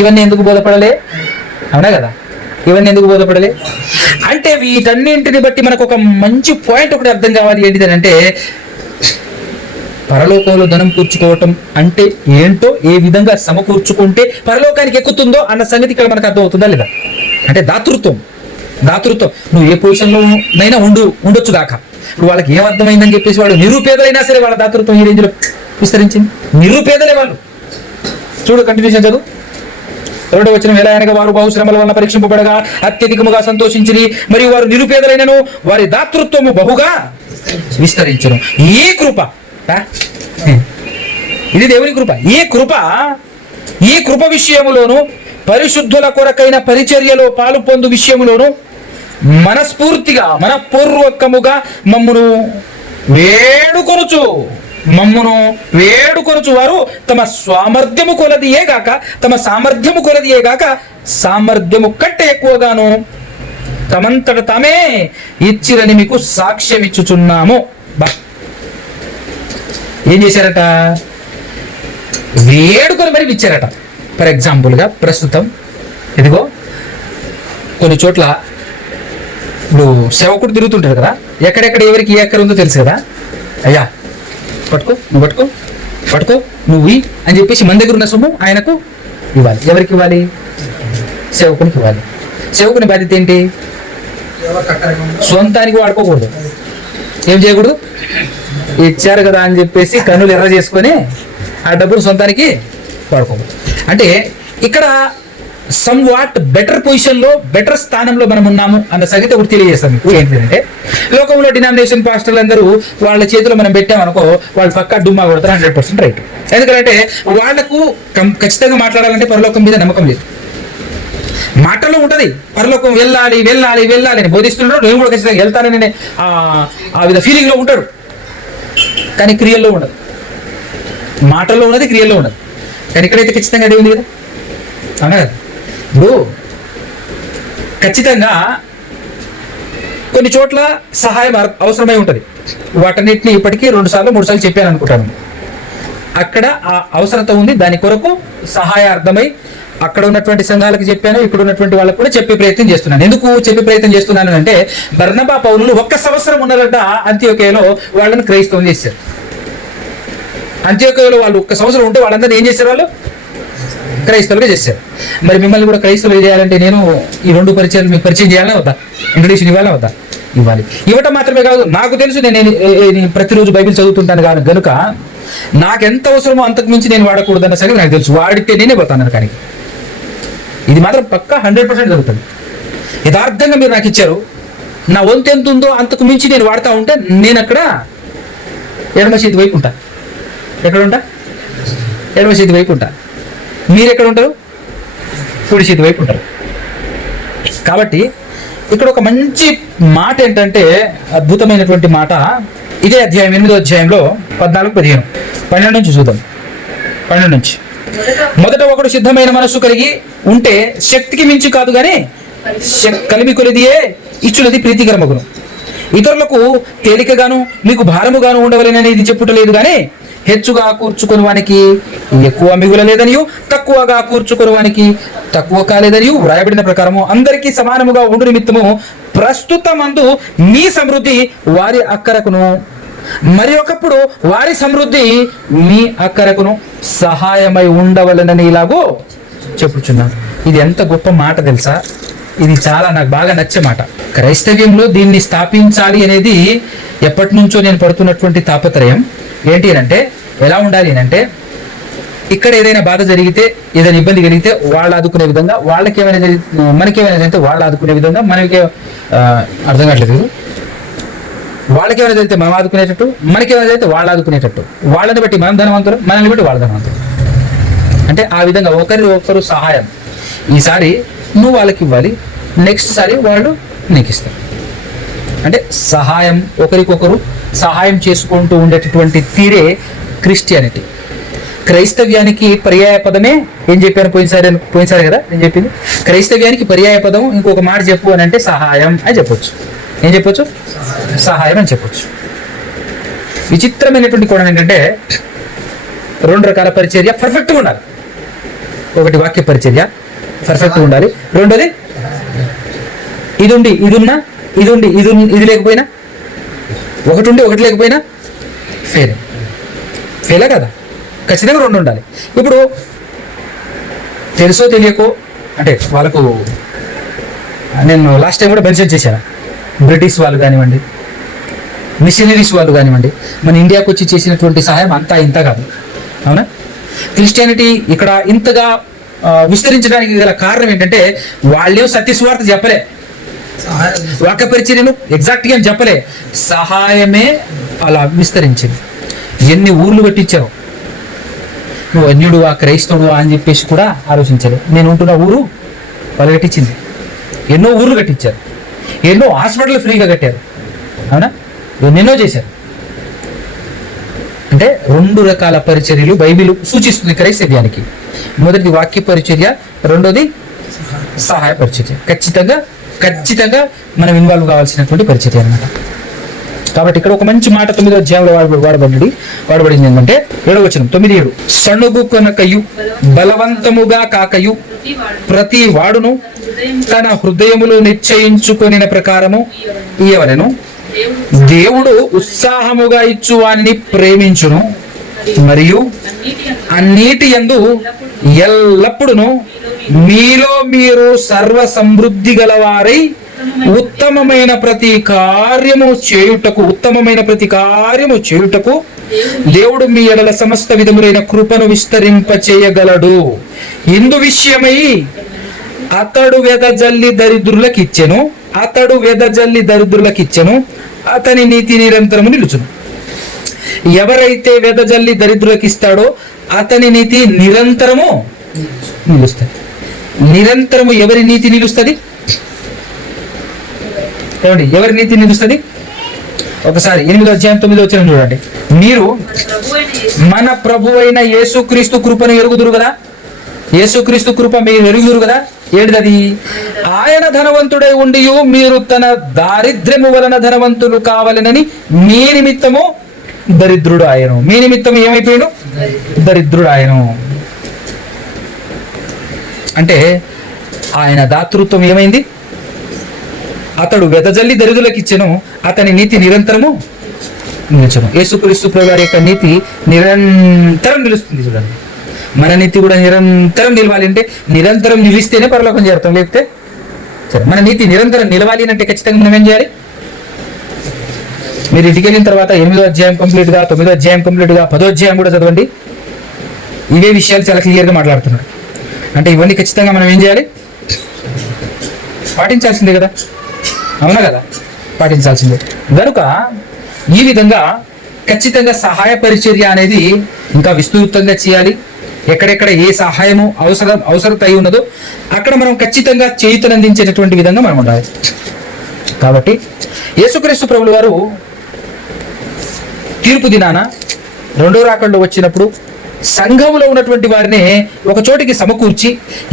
ఇవన్నీ ఎందుకు బోధపడలే? అవునా కదా? ఇవన్నీ ఎందుకు బోధపడలే అంటే వీటన్నింటిని బట్టి మనకు ఒక మంచి పాయింట్ ఒకటి అర్థం కావాలి. ఏంటిది అంటే, పరలోకంలో ధనం కూర్చుకోవటం అంటే ఏంటో, ఏ విధంగా సమకూర్చుకుంటే పరలోకానికి ఎక్కుతుందో అన్న సంగతి ఇక్కడ మనకు అర్థం అవుతుందా లేదా? అంటే దాతృత్వం. నువ్వు ఏ పొజిషన్లో నైనా ఉండొచ్చు కాక, నువ్వు వాళ్ళకి ఏమర్థమైందని చెప్పేసి వాడు నిరుపేదలైనా సరే వాళ్ళ దాతృత్వం ఈ రేంజ్లో విస్తరించింది. నిరుపేదలే వాళ్ళు. చూడు, కంటిన్యూషన్ చదువు. 2వ వచనం, ఎలా అనగా వారు బహుశ్రమల వలన పరీక్షింపబడగా అత్యధికముగా సంతోషించిరి, మరియు వారు నిరుపేదలైనను వారి దాతృత్వము బహుగా విస్తరించును. ఈ కృప, ఇది దేవుని కృప. ఈ కృప విషయములోను, పరిశుద్ధుల కొరకైన పరిచర్యలో పాలు పొందు విషయములోను మనస్ఫూర్తిగా, మనపూర్వకముగా మమ్మును వేడుకొనుచు వారు తమ సామర్థ్యము కొలదియే గాక సామర్థ్యము కంటే ఎక్కువగాను తమంతట తామే ఇచ్చిరని మీకు సాక్ష్యం ఇచ్చుచున్నాము. ఏం చేశారట? వేడుకొని మరి ఇచ్చారట. ఫర్ ఎగ్జాంపుల్గా ప్రస్తుతం ఇదిగో కొన్ని చోట్ల ఇప్పుడు సేవకుడు తిరుగుతుంటారు కదా, ఎక్కడెక్కడ ఎవరికి ఏ ఎక్కడ ఉందో తెలుసు కదా. అయ్యా పట్టుకో, నువ్వు పట్టుకో, పట్టుకో, నువ్వు అని చెప్పేసి మన దగ్గర ఉన్న సొమ్ము ఆయనకు ఇవ్వాలి. ఎవరికి ఇవ్వాలి? సేవకునికి ఇవ్వాలి. సేవకుని బాధ్యత ఏంటి? సొంతానికి వాడుకోకూడదు. ఏం చేయకూడదు? ఇచ్చారు కదా అని చెప్పేసి కన్నులు ఎర్ర చేసుకొని ఆ డబ్బులు సొంతానికి వాడుకోకూడదు. అంటే ఇక్కడ సమ్ వాట్ బెటర్ పొజిషన్లో, బెటర్ స్థానంలో మనం ఉన్నాము అన్న సంగతి ఒకటి తెలియజేస్తాం మీకు. ఏంటంటే లోకంలో డినామినేషన్ పాస్టర్లు అందరూ వాళ్ళ చేతిలో మనం పెట్టామనుకో, వాళ్ళు పక్కా డుమ్మా కొడతారు 100% రైట్. ఎందుకంటే వాళ్లకు ఖచ్చితంగా మాట్లాడాలంటే పరలోకం మీద నమ్మకం లేదు. మాటల్లో ఉంటుంది పరలోకం వెళ్ళాలి వెళ్ళాలి వెళ్ళాలి అని బోధిస్తుంటాడు. నేను కూడా ఖచ్చితంగా వెళ్తానని ఆ విధ ఫీలింగ్లో ఉంటాడు, కానీ క్రియల్లో ఉండదు. మాటల్లో ఉన్నది, క్రియల్లో ఉండదు. కానీ ఇక్కడైతే ఖచ్చితంగా అదే ఉంది కదా, అవునా కదా? ఇప్పుడు ఖచ్చితంగా కొన్ని చోట్ల సహాయం అవసరమై ఉంటుంది. వాటన్నిటిని ఇప్పటికీ 2 సార్లు 3 సార్లు చెప్పాను అనుకుంటాను. అక్కడ ఆ అవసరత ఉంది, దాని కొరకు సహాయార్థమై అక్కడ ఉన్నటువంటి సంఘాలకు చెప్పాను, ఇక్కడ ఉన్నటువంటి వాళ్ళకు కూడా చెప్పే ప్రయత్నం చేస్తున్నాను. ఎందుకు చెప్పే ప్రయత్నం చేస్తున్నాను అంటే, బర్నబా పౌలులు 1 సంవత్సరం ఉన్నారంట అంత్యోక్యలో, వాళ్ళని క్రైస్తవం చేశారు. అంత్యోక్యలో వాళ్ళు 1 సంవత్సరం ఉంటే వాళ్ళందరినీ ఏం చేశారు? వాళ్ళు క్రైస్తవులుగా చేశారు. మరి మిమ్మల్ని కూడా క్రైస్తవులు చేయాలంటే నేను ఈ 2 పరిచయాలు మీకు పరిచయం చేయాలని వద్దా? ఇంట్రొడక్షన్ ఇవ్వాలా వద్దా? ఇవ్వాలి. ఇవ్వటం మాత్రమే కాదు, నాకు తెలుసు, నేను ప్రతిరోజు బైబిల్ చదువుతుంటాను కనుక నాకెంత అవసరమో అంతకు మించి నేను వాడకూడదన్న సంగతి నాకు తెలుసు. వాడితే నేనే పోతాను కానీ ఇది మాత్రం పక్కా 100% జరుగుతుంది. యథార్థంగా మీరు నాకు ఇచ్చారు, నా వంతు ఎంత ఉందో అంతకు మించి నేను వాడుతూ ఉంటే నేను అక్కడ ఎడమ చేతి వైపు ఉంటా. ఎక్కడ ఉంటా? ఎడమ చేతి వైపు ఉంటా. మీరు ఎక్కడ ఉంటారు? కుడి చేతి వైపు ఉంటారు. కాబట్టి ఇక్కడ ఒక మంచి మాట ఏంటంటే, అద్భుతమైనటువంటి మాట. ఇదే అధ్యాయం 8వ అధ్యాయంలో 14, 15, 12 నుంచి చూద్దాం. 12 నుంచి. మొదట ఒకడు సిద్ధమైన మనస్సు కలిగి ఉంటే శక్తికి మించి కాదు కానీ కలిమి కొలిదియే ఇచ్చున్నది ప్రీతికరమగును. ఇతరులకు తేలికగాను మీకు భారముగాను ఉండవలేనని ఇది చెప్పుటలేదు కానీ, హెచ్చుగా కూర్చుకుని వానికి ఎక్కువ మిగులలేదనియు, తక్కువగా కూర్చుకుని వానికి తక్కువ కాలేదనియు వ్రాయబడిన ప్రకారము అందరికీ సమానముగా ఉండు నిమిత్తము ప్రస్తుతమందు మీ సమృద్ధి వారి అక్కరకును, మరి ఒకప్పుడు వారి సమృద్ధి మీ అక్కరకును సహాయమై ఉండవలనని ఇలాగో చెప్పుచున్నాను. ఇది ఎంత గొప్ప మాట తెలుసా? ఇది చాలా నాకు బాగా నచ్చే మాట. క్రైస్తవ్యంలో దీన్ని స్థాపించాలి అనేది ఎప్పటి నుంచో నేను పడుతున్నటువంటి తాపత్రయం. ఏంటి అంటే, ఎలా ఉండాలి అంటే, ఇక్కడ ఏదైనా బాధ జరిగితే, ఏదైనా ఇబ్బంది కలిగితే వాళ్ళు ఆదుకునే విధంగా, వాళ్ళకి ఏమైనా మనకేమైనా జరిగితే వాళ్ళు ఆదుకునే విధంగా, మనకి అర్థం కావట్లేదు, వాళ్ళకి ఏమైనా జరిగితే మనం ఆదుకునేటట్టు, మనకేమైనా జరిగితే వాళ్ళు ఆదుకునేటట్టు, వాళ్ళని బట్టి మనం ధనవంతులు, మనల్ని బట్టి వాళ్ళ ధనవంతులు. అంటే ఆ విధంగా ఒకరు సహాయం. ఈసారి నువ్వు వాళ్ళకి ఇవ్వాలి, నెక్స్ట్ సారి వాళ్ళు నీకు ఇస్తారు. అంటే సహాయం, ఒకరికొకరు సహాయం చేసుకుంటూ ఉండేటటువంటి తీరే క్రిస్టియానిటీ. క్రైస్తవ్యానికి పర్యాయ పదమే ఏం చెప్పాను పోయినసారి కదా నేను చెప్పింది. క్రైస్తవ్యానికి పర్యాయ పదం ఇంకొక మాట చెప్పు అని అంటే సహాయం అని చెప్పొచ్చు. ఏం చెప్పొచ్చు? సహాయం అని చెప్పొచ్చు. విచిత్రమైనటువంటి కోణం ఏంటంటే, 2 రకాల పరిచర్య పర్ఫెక్ట్గా ఉండాలి. ఒకటి వాక్య పరిచర్య పర్ఫెక్ట్గా ఉండాలి. రెండోది ఇది లేకపోయినా, ఒకటి ఉండి ఒకటి లేకపోయినా ఫెయిలే కదా. ఖచ్చితంగా 2 ఉండాలి. ఇప్పుడు తెలుసో తెలియకో అంటే వాళ్ళకు నేను లాస్ట్ టైం కూడా మెన్షన్ చేశాను, బ్రిటిష్ వాళ్ళు కానివ్వండి, మిషనరీస్ వాళ్ళు కానివ్వండి, మన ఇండియాకు వచ్చి చేసినటువంటి సహాయం అంతా ఇంత కాదు, అవునా? క్రిస్టియానిటీ ఇక్కడ ఇంతగా విస్తరించడానికి గల కారణం ఏంటంటే, వాళ్ళేం సత్యస్వార్థ చెప్పలే, వాక్య పరిచర్యను ఎగ్జాక్ట్గా చెప్పలే, సహాయమే అలా విస్తరించింది. ఎన్ని ఊర్లు కట్టించారు. నువ్వు అన్యుడు ఆ క్రైస్తవుడు అని చెప్పేసి కూడా ఆలోచించారు. నేను ఉంటున్న ఊరు వాళ్ళు కట్టించింది. ఎన్నో ఊర్లు కట్టించారు, ఎన్నో హాస్పిటల్ ఫ్రీగా కట్టారు, అవునా? ఎన్నెన్నో చేశారు. అంటే 2 రకాల పరిచర్యలు బైబిల్ సూచిస్తుంది క్రైస్తవ్యానికి. మొదటిది వాక్య పరిచర్య, రెండోది సహాయ పరిచర్య. ఖచ్చితంగా మనం ఇన్వాల్వ్ కావాల్సినటువంటి పరిచర్య అనమాట. కాబట్టి ఇక్కడ ఒక మంచి మాట 9వ అధ్యాయంలో వాడబడింది ఏంటంటే 7వ వచనం 9:7 సణుగు కొనకయు బలవంతముగా కాకయు ప్రతి వాడును తన హృదయములో నిశ్చయించుకొనిన ప్రకారము ఇయ్యవలెను. దేవుడు ఉత్సాహముగా ఇచ్చు వానిని ప్రేమించును మరియు అన్నిటి యందు ఎల్లప్పుడును మీలో మీరు సర్వ సమృద్ధి గలవారై ఉత్తమమైన ప్రతి కార్యము చేయుటకు దేవుడు మీ ఎడల సమస్త విధములైన కృపను విస్తరింప చేయగలడు. ఇందు విషయమై అతడు వెదజల్లి దరిద్రులకిచ్చెను అతని నీతి నిరంతరము నిలుచును. ఎవరైతే వెదజల్లి దరిద్రులకిస్తాడో అతని నీతి నిరంతరము నిలుస్తుంది. నిరంతరము ఎవరి నీతి నిలుస్తుంది? ఏమండి, ఎవరి నీతి నిలుస్తుంది? ఒకసారి 8వ అధ్యాయం 9వ వచనం చూడండి. మీరు మన ప్రభు అయిన యేసుక్రీస్తు కృపను ఎరుగుదురు కదా. యేసుక్రీస్తు కృప మీరు ఎరుగుదురు కదా. ఏంటిది? ఆయన ధనవంతుడై ఉండి మీరు తన దారిద్ర్యము వలన ధనవంతులు కావాలనని మీ నిమిత్తము దరిద్రుడు ఆయను. మీ నిమిత్తము ఏమైపోయాడు? దరిద్రుడు ఆయను. అంటే ఆయన దాతృత్వం ఏమైంది? అతడు వెదజల్లి దరిద్రులకు ఇచ్చెను అతని నీతి నిరంతరము నిలుచును. యేసుక్రీస్తు ప్రభు వారి యొక్క నీతి నిరంతరం నిలుస్తుంది. చూడండి, మన నీతి కూడా నిరంతరం నిలవాలి. అంటే నిరంతరం నిలిస్తేనే పరలోకం చేరుతాం. లేకపోతే సరే, మన నీతి నిరంతరం నిలవాలి అంటే ఖచ్చితంగా మనం ఏం చేయాలి? మీరు ఇంటికి వెళ్ళిన తర్వాత 8వ అధ్యాయం కంప్లీట్గా, 9వ అధ్యాయం కంప్లీట్గా, 10వ అధ్యాయం కూడా చదవండి. ఇవే విషయాలు చాలా క్లియర్గా మాట్లాడుతున్నాడు. అంటే ఇవన్నీ ఖచ్చితంగా మనం ఏం చేయాలి? పాటించాల్సిందే కదా. అవునా కదా? పాటించాల్సిందే. కనుక ఈ విధంగా ఖచ్చితంగా సహాయ పరిచర్య అనేది ఇంకా విస్తృతంగా చేయాలి. ఎక్కడెక్కడ ఏ సహాయము అవసరత అయి ఉన్నదో అక్కడ మనం ఖచ్చితంగా చేయుతనందించేటటువంటి విధంగా మనం ఉండాలి. కాబట్టి యేసుక్రీస్తు ప్రభుల వారు తీర్పు దినాన రెండో రాకడలో వచ్చినప్పుడు సంఘములో ఉన్నటువంటి వారిని ఒక చోటికి సమకూర్చి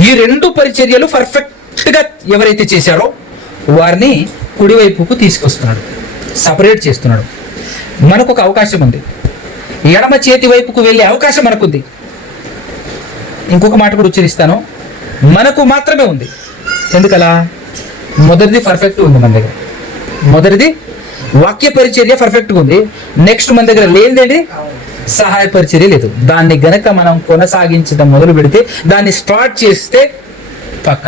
ఈ 2 పరిచర్యలు పర్ఫెక్ట్గా ఎవరైతే చేశారో వారిని కుడివైపుకు తీసుకొస్తున్నాడు, సపరేట్ చేస్తున్నాడు. మనకు ఒక అవకాశం ఉంది. ఎడమ చేతి వైపుకు వెళ్ళే అవకాశం మనకుంది. ఇంకొక మాట కూడా ఉచ్చరిస్తాను, మనకు మాత్రమే ఉంది. ఎందుకలా? మొదటిది పర్ఫెక్ట్ ఉంది మన దగ్గర. మొదటిది వాక్య పరిచర్య పర్ఫెక్ట్గా ఉంది. నెక్స్ట్ మన దగ్గర లేనిదేంటి? సహాయ పరిచర్య లేదు. దాన్ని గనక మనం కొనసాగించడం మొదలు పెడితే, దాన్ని స్టార్ట్ చేస్తే పక్క.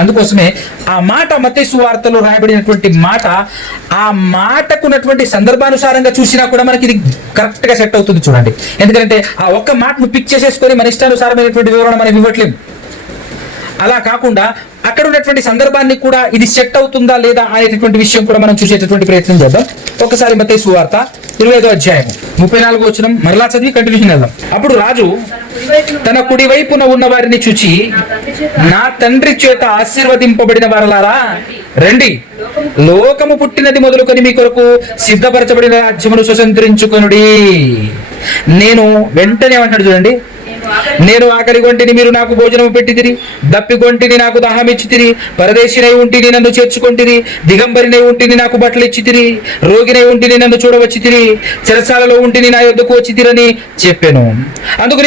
అందుకోసమే ఆ మాట మత్తయి సువార్తలో రాయబడినటువంటి మాట, ఆ మాటకున్నటువంటి సందర్భానుసారంగా చూసినా కూడా మనకి ఇది కరెక్ట్గా సెట్ అవుతుంది. చూడండి, ఎందుకంటే ఆ ఒక్క మాటను పిక్ చేసేసుకొని మన ఇష్టానుసారమైనటువంటి వివరణ మనం ఇవ్వట్లేము. అలా కాకుండా అక్కడ ఉన్నటువంటి సందర్భాన్ని కూడా ఇది సెట్ అవుతుందా లేదా అనేటటువంటి విషయం కూడా మనం చూసేటటువంటి ప్రయత్నం చేద్దాం. ఒకసారి మత్తయి సువార్త 25వ అధ్యాయం 34వ వచనం మరలా చదివి కంటిన్యూషన్ చేద్దాం. అప్పుడు రాజు తన కుడి వైపున ఉన్న వారిని చూచి, నా తండ్రి చేత ఆశీర్వదింపబడిన వారలారా రండి, లోకము పుట్టినది మొదలుకొని మీ కొరకు సిద్ధపరచబడిన రాజ్యమును స్వతంత్రించుకొనుడి. నేను వెంటనే అంటాడు చూడండి, నేను ఆకలి కొంటిని మీరు నాకు భోజనము పెట్టితిరి, దప్పికొంటిని నాకు దాహం ఇచ్చితిరి, పరదేశినై ఉంటిని నన్ను చేర్చుకొంటిరి, దిగంబరినై ఉంటిని నాకు బట్టలు ఇచ్చితిరి, రోగినై ఉంటిని నన్ను చూడవచ్చితిరి, చెరసాలలో ఉంటిని నా యొద్దకు వచ్చితిరని చెప్పాను. అందుకు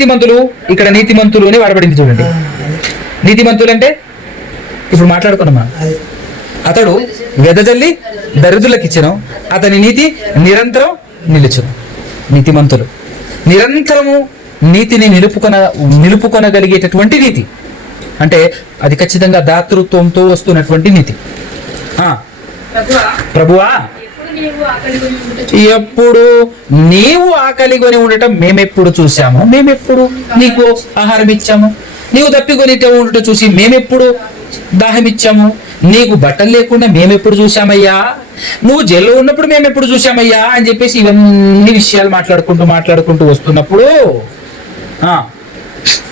నీతిమంతులు ఇక్కడ నీతిమంతులు అని వాడబడింది. చూడండి, నీతిమంతులు అంటే ఇప్పుడు మాట్లాడుకున్నామా, అతడు వెదజల్లి దరిద్రులకు ఇచ్చెను అతని నీతి నిరంతరం నిలుచును. నీతిమంతులు నిరంతరము నీతిని నిలుపుకొనగలిగేటటువంటి నీతి అంటే అది ఖచ్చితంగా దాతృత్వంతో వస్తున్నటువంటి నీతి. ప్రభువా, ఎప్పుడు నీవు ఆకలి కొని ఉండటం మేమెప్పుడు చూసాము? మేమెప్పుడు నీకు ఆహారం ఇచ్చాము? నీవు దప్పికొని ఉండటం చూసి మేమెప్పుడు దాహం ఇచ్చాము? నీకు బట్టలు లేకుండా మేమెప్పుడు చూసామయ్యా? నువ్వు జైల్లో ఉన్నప్పుడు మేమెప్పుడు చూసామయ్యా? అని చెప్పేసి ఇవన్నీ విషయాలు మాట్లాడుకుంటూ వస్తున్నప్పుడు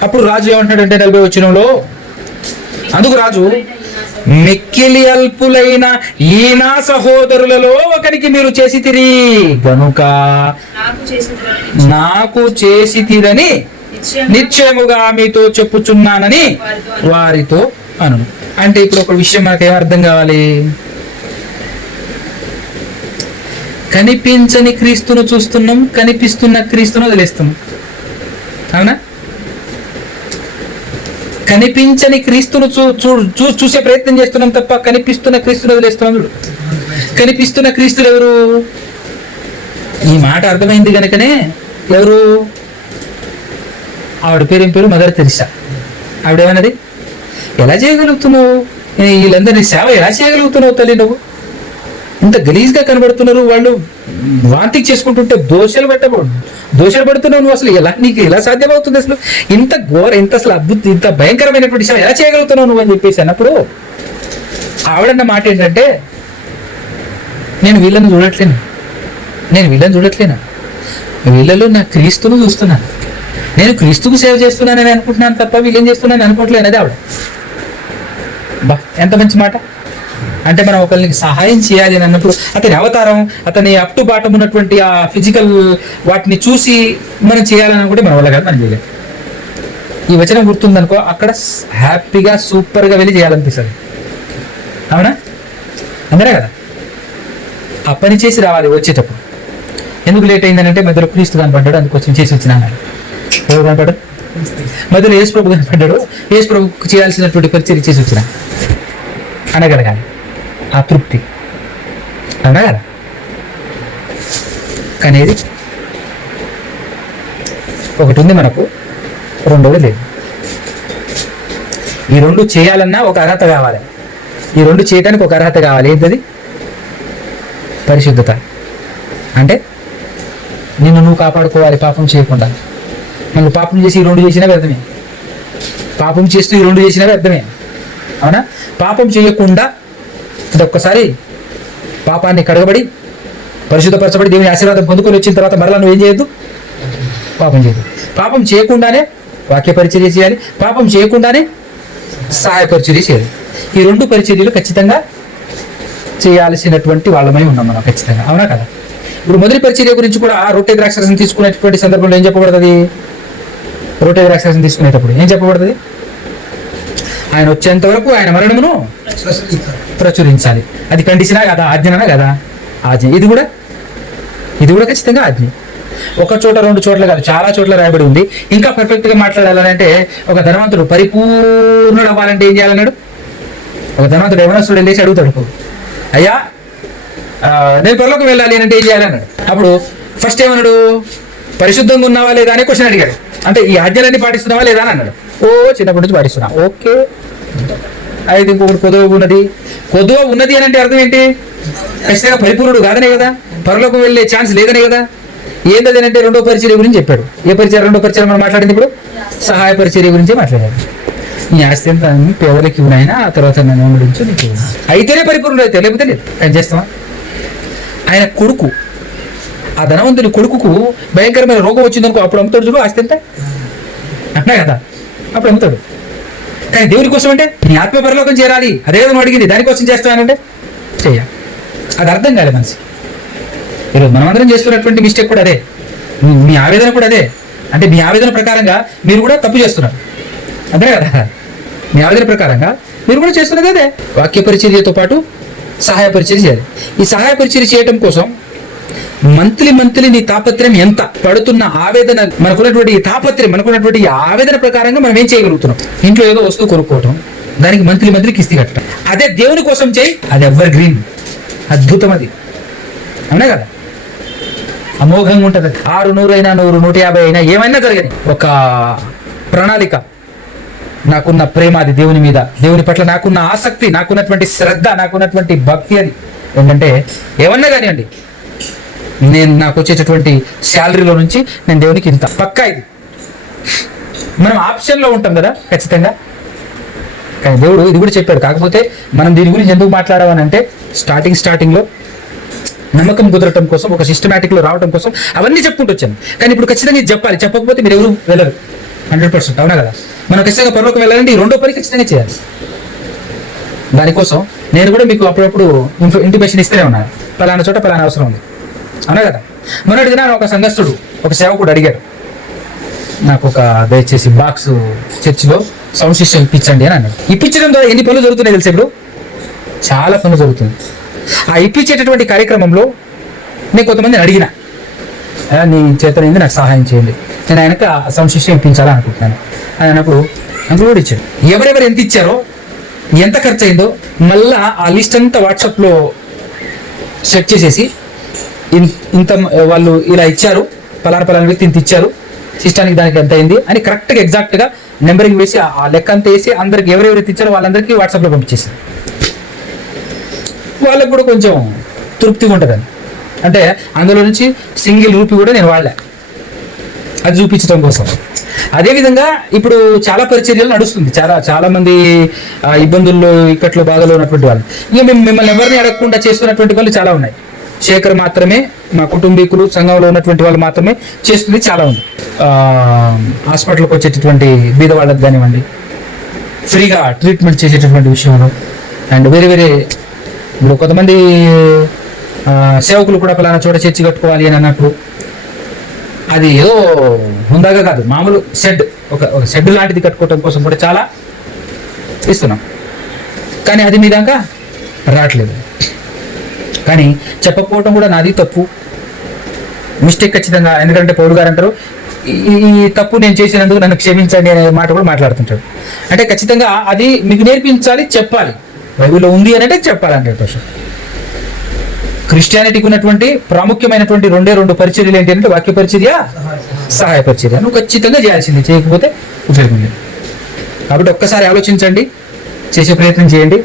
అప్పుడు రాజు ఏమంటాడంటే 40వ వచనంలో, అందుకు రాజు, మిక్కిలి అల్పులైన ఈ నా సహోదరులలో ఒకరికి మీరు చేసితిరి గనుక నాకు చేసితిరని నిశ్చయముగా మీతో చెప్పుచున్నానని వారితో అను. అంటే ఇప్పుడు ఒక విషయం మనకు ఏమర్థం కావాలి? కనిపించని క్రీస్తును చూస్తున్నాం, కనిపిస్తున్న క్రీస్తును వదిలేస్తున్నాం. అవునా? కనిపించని క్రీస్తును చూసే ప్రయత్నం చేస్తున్నాం తప్ప కనిపిస్తున్న క్రీస్తును వదిలేస్తున్నాం. చూడు, కనిపిస్తున్న క్రీస్తులు ఎవరు? ఈ మాట అర్థమైంది కనుకనే ఎవరు? ఆవిడ పేరు ఏం పేరు? Mother Teresa. ఆవిడేమన్నది? ఎలా చేయగలుగుతున్నావు, వీళ్ళందరినీ సేవ ఎలా చేయగలుగుతున్నావు తల్లి? నువ్వు ఇంత గలీజ్గా కనబడుతున్నారు, వాళ్ళు వాంతికి చేసుకుంటుంటే దోషలు పడుతున్నావు, నువ్వు అసలు ఎలా, నీకు ఎలా సాధ్యమవుతుంది అసలు? ఇంత ఇంత అసలు అద్భుతం, ఇంత భయంకరమైనటువంటి సేవ ఎలా చేయగలుగుతున్నావు నువ్వు అని చెప్పేసి అన్నప్పుడు ఆవిడన్న మాట ఏంటంటే, నేను వీళ్ళని చూడట్లేను, వీళ్ళలో నా క్రీస్తును చూస్తున్నాను, నేను క్రీస్తుకు సేవ చేస్తున్నానని అనుకుంటున్నాను తప్ప వీళ్ళేం చేస్తున్నాను అనుకోవట్లేదు అనేది ఆవిడ. బా, ఎంత మంచి మాట. అంటే మనం ఒకరికి సహాయం చేయాలి అని అన్నప్పుడు అతని అవతారం, అతని అప్ టు బాటం ఉన్నటువంటి ఆ ఫిజికల్ వాటిని చూసి మనం చేయాలని అనుకుంటే మన వల్ల కాదు, మనం చేయలేం. ఈ వచనం గుర్తుందనుకో, అక్కడ హ్యాపీగా సూపర్గా వెళ్ళి చేయాలనిపిస్తుంది. అవునా? అందరే కదా ఆ పని చేసి రావాలి. వచ్చేటప్పుడు ఎందుకు లేట్ అయిందనంటే మధ్యలో క్రీస్తు కనపడ్డాడు, అందుకోసం చేసి వచ్చిన అన్నాడు. ఎవరు కనపడ్డాడు? మధ్యలో యేసు ప్రభు కనపడ్డాడు, యేసు ప్రభుకు చేయాల్సినటువంటి పరిచయం చేసి వచ్చిన అనగలగాలి ఆ తృప్తి. అవునా కదా? కానీ ఒకటి ఉంది మనకు, రెండోది లేదు. ఈ రెండు చేయాలన్నా ఒక అర్హత కావాలి, ఈ రెండు చేయడానికి ఒక అర్హత కావాలి. ఏంటది? పరిశుద్ధత. అంటే నిన్ను నువ్వు కాపాడుకోవాలి పాపం చేయకుండా. నువ్వు పాపం చేసి ఈ రెండు చేసినా వ్యర్థమే, పాపం చేస్తూ ఈ రెండు చేసినా వ్యర్థమే. అవునా? పాపం చేయకుండా అంటే ఒక్కసారి పాపాన్ని కడగబడి పరిశుద్ధపరచబడి దేవుని ఆశీర్వాదం పొందుకొని వచ్చిన తర్వాత మరలా నువ్వు ఏం చేయొద్దు? పాపం చేయదు. పాపం చేయకుండానే వాక్య పరిచర్య చేయాలి, పాపం చేయకుండానే సహాయ పరిచర్య చేయాలి. ఈ రెండు పరిచర్యలు ఖచ్చితంగా చేయాల్సినటువంటి వాళ్ళమై ఉన్నాం మనం ఖచ్చితంగా. అవునా కదా? ఇప్పుడు మొదటి పరిచర్య గురించి కూడా రొట్టె ద్రాక్షరసం తీసుకునేటువంటి సందర్భంలో ఏం చెప్పబడుతుంది? రొట్టె ద్రాక్షరసం తీసుకునేటప్పుడు ఏం చెప్పబడుతుంది? ఆయన వచ్చేంత వరకు ఆయన మరణమును ప్రచురించాలి. అది కండిషనా కదా? ఆజ్ఞనా కదా? ఆజ్ఞ. ఇది కూడా ఖచ్చితంగా ఆజ్ఞ. ఒక చోట రెండు చోట్ల కాదు, చాలా చోట్ల రాయబడి ఉంది. ఇంకా పర్ఫెక్ట్ గా మాట్లాడాలంటే ఒక ధనవంతుడు పరిపూర్ణుడు అవ్వాలంటే ఏం చేయాలన్నాడు? ఒక ధనవంతుడు యవనస్తుడు వెళ్ళేసి అడుగుతాడు, అయ్యా నేను పరలోకం వెళ్ళాలి అంటే ఏం చేయాలన్నాడు. అప్పుడు ఫస్ట్ ఏమన్నాడు? పరిశుద్ధంగా ఉన్నావా లేదా అని క్వశ్చన్ అడిగాడు. అంటే ఈ ఆజ్ఞలన్నీ పాటిస్తున్నావా లేదా అని అన్నాడు. చిన్నప్పటి నుంచి పాటిస్తున్నా. ఓకే. అయితే ఇంకొకటి కొద్దువ ఉన్నది అని అంటే అర్థం ఏంటి? ఖచ్చితంగా పరిపూర్ణుడు కాదనే కదా, పరలోకం వెళ్ళే ఛాన్స్ లేదనే కదా. ఏంటది అంటే రెండో పరిచర్య గురించి చెప్పాడు. ఏ పరిచయం? రెండో పరిచయం మనం మాట్లాడింది ఇప్పుడు సహాయ పరిచర్య గురించి మాట్లాడాడు. నీ ఆస్తి ఎంత పేదలకి ఇవ్వనైనా, ఆ తర్వాత నన్ను గురించి నీకు అయితేనే పరిపూర్ణుడు అయితే, లేకపోతే లేదు. ఆయన చేస్తావా? ఆయన కొడుకు, ఆ ధనవంతుని కొడుకుకు భయంకరమైన రోగం వచ్చిందనుకో, అప్పుడు అమ్ముతాడు చూడు ఆస్తి ఎంత అన్నా కదా, అప్పుడు అమ్ముతాడు. కానీ దేవుని కోసం అంటే నీ ఆత్మ పరలోకం చేరాలి, అదే కదా అడిగింది, దానికోసం చేస్తానంటే చెయ్యాలి. అది అర్థం కాలే మనిషి. ఈరోజు మనమందరం చేస్తున్నటువంటి మిస్టేక్ కూడా అదే, మీ ఆవేదన కూడా అదే. అంటే మీ ఆవేదన ప్రకారంగా మీరు కూడా తప్పు చేస్తున్నారు, అంతే కదా? మీ ఆవేదన ప్రకారంగా మీరు కూడా చేస్తున్నది అదే. వాక్య పరిచర్యతో పాటు సహాయ పరిచర్య చేయాలి. ఈ సహాయ పరిచర్య చేయటం కోసం మంత్లీ నీ తాపత్రయం ఎంత పడుతున్న ఆవేదన, మనకున్నటువంటి తాపత్రయం, మనకున్నటువంటి ఆవేదన ప్రకారంగా మనం ఏం చేయగలుగుతున్నాం? ఇంట్లో ఏదో వస్తువు కొనుక్కోవటం, దానికి మంత్లీ కిస్తీ కట్టడం. అదే దేవుని కోసం చేయి, అది ఎవర్ గ్రీన్, అద్భుతం. అది అవునా కదా? అమోఘంగా ఉంటుంది. 600 అయినా 100, 150 అయినా ఏమైనా జరగని ఒక ప్రణాళిక. నాకున్న ప్రేమ అది దేవుని మీద, దేవుని పట్ల నాకున్న ఆసక్తి, నాకున్నటువంటి శ్రద్ధ, నాకున్నటువంటి భక్తి. అది ఏంటంటే ఏమన్నా కానివ్వండి, నాకు వచ్చేటటువంటి శాలరీలో నుంచి నేను దేవునికి ఇంత పక్కా. ఇది మనం ఆప్షన్లో ఉంటాం కదా ఖచ్చితంగా. కానీ దేవుడు ఇది కూడా చెప్పాడు. కాకపోతే మనం దీని గురించి ఎందుకు మాట్లాడామని అంటే స్టార్టింగ్లో నమ్మకం కుదరటం కోసం, ఒక సిస్టమేటిక్లో రావడం కోసం అవన్నీ చెప్పుకుంటూ వచ్చాను. కానీ ఇప్పుడు ఖచ్చితంగా ఇది చెప్పాలి, చెప్పకపోతే మీరు ఎవరు వెళ్ళరు 100%. అవునా కదా? మనం ఖచ్చితంగా పరలోకం వెళ్ళాలంటే ఈ రెండో పని ఖచ్చితంగా చేయాలి. దానికోసం నేను కూడా మీకు అప్పుడప్పుడు ఇంటిమేషన్ ఇస్తూనే ఉన్నాను, పలానా చోట పలానా అవసరం ఉంది. అవునా కదా? మొన్నటి దిన ఒక సంఘస్థుడు, ఒక సేవకుడు అడిగాడు, నాకు ఒక దయచేసి బాక్స్ చర్చిలో సౌండ్ సిస్టమ్ ఇప్పించండి అని అన్నాడు. ఇప్పించడం ద్వారా ఎన్ని పనులు జరుగుతున్నాయి తెలుసు? ఇప్పుడు చాలా పనులు జరుగుతుంది. ఆ ఇప్పించేటటువంటి కార్యక్రమంలో నేను కొంతమందిని అడిగిన, నీ చేతనైంది నాకు సహాయం చేయండి, నేను ఆయనకు సంశిష్టం ఇప్పించాలని అనుకుంటున్నాను అని అన్నప్పుడు అందులో కూడా ఇచ్చాడు. ఎవరెవరు ఎంత ఇచ్చారో, ఎంత ఖర్చు అయిందో మళ్ళా ఆ లిస్ట్ అంతా వాట్సాప్లో సెట్ చేసేసి, ఇంత వాళ్ళు ఇలా ఇచ్చారు, పలానా వ్యక్తి ఇంత ఇచ్చారు, సిస్టానికి దానికి ఎంత అయింది అని కరెక్ట్గా ఎగ్జాక్ట్గా నెంబరింగ్ వేసి ఆ లెక్క అంతా వేసి అందరికి ఎవరెవరైతే ఇచ్చారో వాళ్ళందరికీ వాట్సాప్లో పంపించేసి, వాళ్ళకు కూడా కొంచెం తృప్తిగా ఉంటుందని. అంటే అందులో నుంచి సింగిల్ రూపీ కూడా నేను వాడలే, అది చూపించడం కోసం. అదేవిధంగా ఇప్పుడు చాలా పరిచర్యలు నడుస్తుంది, చాలా మంది ఇబ్బందుల్లో ఇక్కట్లో బాధలో ఉన్నటువంటి వాళ్ళు. ఇంకా మేము మిమ్మల్ని ఎవరిని అడగకుండా చేస్తున్నటువంటి వాళ్ళు చాలా ఉన్నాయి. శేఖర్ మాత్రమే, మా కుటుంబీకులు, సంఘంలో ఉన్నటువంటి వాళ్ళు మాత్రమే చేస్తుంది చాలా ఉంది. హాస్పిటల్కి వచ్చేటటువంటి బీద వాళ్ళకి కానివ్వండి, ఫ్రీగా ట్రీట్మెంట్ చేసేటటువంటి విషయంలో, అండ్ వేరే ఇప్పుడు కొంతమంది సేవకులు కూడా పలానా చోట చర్చి కట్టుకోవాలి అని అన్నప్పుడు అది ఏదో హుందాగా కాదు, మామూలు షెడ్, ఒక షెడ్ లాంటిది కట్టుకోవడం కోసం కూడా చాలా ఇస్తున్నాం. కానీ అది మీ దాకా రావట్లేదు. కానీ చెప్పకపోవడం కూడా నాది తప్పు, మిస్టేక్ ఖచ్చితంగా. ఎందుకంటే పౌలు గారు అంటారు, ఈ తప్పు నేను చేసినందుకు నన్ను క్షమించండి అనే మాట కూడా మాట్లాడుతుంటాడు. అంటే ఖచ్చితంగా అది మీకు నేర్పించాలి, చెప్పాలి. బైబిల్లో ఉంది అని అంటే చెప్పాలి 100%. క్రిస్టియానిటీకి ఉన్నటువంటి ప్రాముఖ్యమైనటువంటి రెండు పరిచర్యలు ఏంటి అంటే వాక్య పరిచర్య, సహాయ పరిచర్య. నువ్వు ఖచ్చితంగా చేయాల్సింది, చేయకపోతే ఉపయోగం లేదు. కాబట్టి ఒక్కసారి ఆలోచించండి, చేసే ప్రయత్నం చేయండి.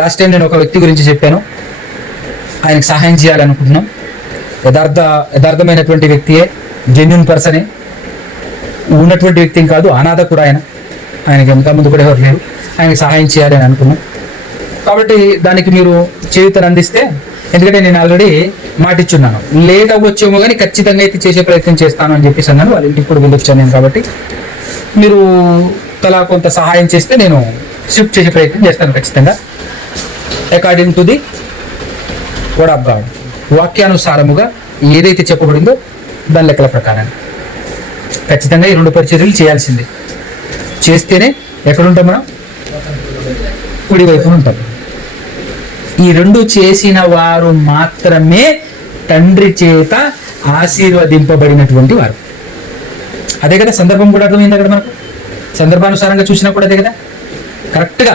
లాస్ట్ టైం నేను ఒక వ్యక్తి గురించి చెప్పాను, ఆయనకు సహాయం చేయాలనుకుంటున్నాం. యథార్థమైనటువంటి వ్యక్తియే, జెన్యున్ పర్సనే, ఉన్నటువంటి వ్యక్తి కాదు, అనాథ కూడా ఆయనకి వెనక ముందు కూడా ఎవరు లేరు. ఆయనకి సహాయం చేయాలి అని అనుకున్నాం. కాబట్టి దానికి మీరు చేయూతను అందిస్తే, ఎందుకంటే నేను ఆల్రెడీ మాటిచ్చున్నాను, లేట్ అవ్వచ్చేమో కానీ ఖచ్చితంగా అయితే చేసే ప్రయత్నం చేస్తాను అని చెప్పేసి అన్నాను. వాళ్ళ ఇంటికి కూడా వెళ్ళొచ్చాను నేను. కాబట్టి మీరు తలా కొంత సహాయం చేస్తే నేను షిఫ్ట్ చేసే ప్రయత్నం చేస్తాను ఖచ్చితంగా, according to the word of God. వాక్యానుసారముగా ఏదైతే చెప్పబడిందో దాని లెక్కల ప్రకారం ఖచ్చితంగా ఈ 2 పరిచర్యలు చేయాల్సిందే. చేస్తేనే ఎక్కడుంటాం మనం? కుడి వైపున ఉంటాం. ఈ 2 చేసిన వారు మాత్రమే తండ్రి చేత ఆశీర్వదింపబడినటువంటి వారు. అదే కదా సందర్భం కూడా అర్థమైంది అక్కడ మనకు. సందర్భానుసారంగా చూసినా కూడా అదే కదా. కరెక్ట్గా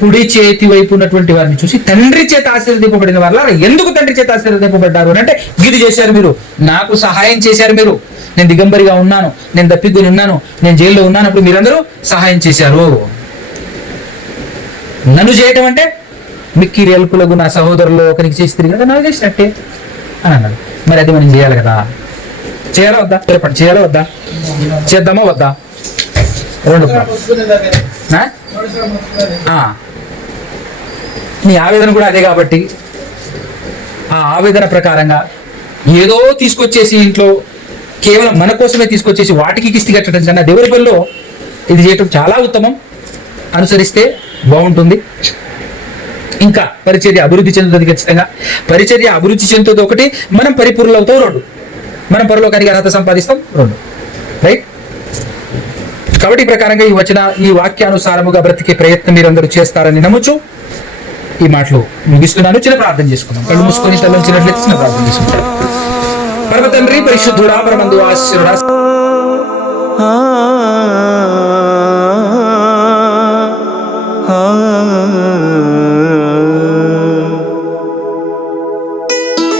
కుడి చేతి వైపు ఉన్నటువంటి వారిని చూసి తండ్రి చేత ఆశీర్వదింపబడిన వారు. ఎందుకు తండ్రి చేత ఆశీర్వదింపబడ్డారు అంటే, గిది చేశారు మీరు, నాకు సహాయం చేశారు మీరు, నేను దిగంబరిగా ఉన్నాను, నేను తప్పికొని ఉన్నాను, నేను జైల్లో ఉన్నాను, అప్పుడు మీరందరూ సహాయం చేశారు. నన్ను చేయటం అంటే మిక్కిరి ఎల్పులకు నా సహోదరులు ఒకరికి చేసి తిరిగి కదా నాకు చేసినట్టే అని అన్నాడు. మరి అది మనం చేయాలి కదా, చేయాలా వద్దా? చెప్పండి, చేయాలా వద్దా? చేద్దామా వద్దా? 2 నీ ఆవేదన కూడా అదే. కాబట్టి ఆ ఆవేదన ప్రకారంగా ఏదో తీసుకొచ్చేసి ఇంట్లో కేవలం మన కోసమే తీసుకొచ్చేసి వాటికి కిస్తి కట్టడం కన్నా దేవుడి పనిలో ఇది చేయటం చాలా ఉత్తమం. అనుసరిస్తే బాగుంటుంది. ఇంకా పరిచర్య అభివృద్ధి చెందుతుంది. ఖచ్చితంగా పరిచర్య అభివృద్ధి చెందుతుంది. ఒకటి, మనం పరిపూర్ణులు అవుతాం. 2, మనం పరలోకానికి అర్హత సంపాదిస్తాం. 2 రైట్. కాబట్టి ఈ ప్రకారంగా ఈ వాక్యానుసారముగా బ్రతికే ప్రయత్నం మీరందరూ చేస్తారని నమ్ముచు ఈ మాటలు ముగిస్తున్నాను. చిన్న ప్రార్థన చేసుకుందాం. కళ్ళు మూసుకొని తల్లించినట్లయితే చిన్న ప్రార్థన చేసుకుంటాం. పరమ తండ్రి, పరిశుద్ధుడా, పరమందు ఆశీర్వాద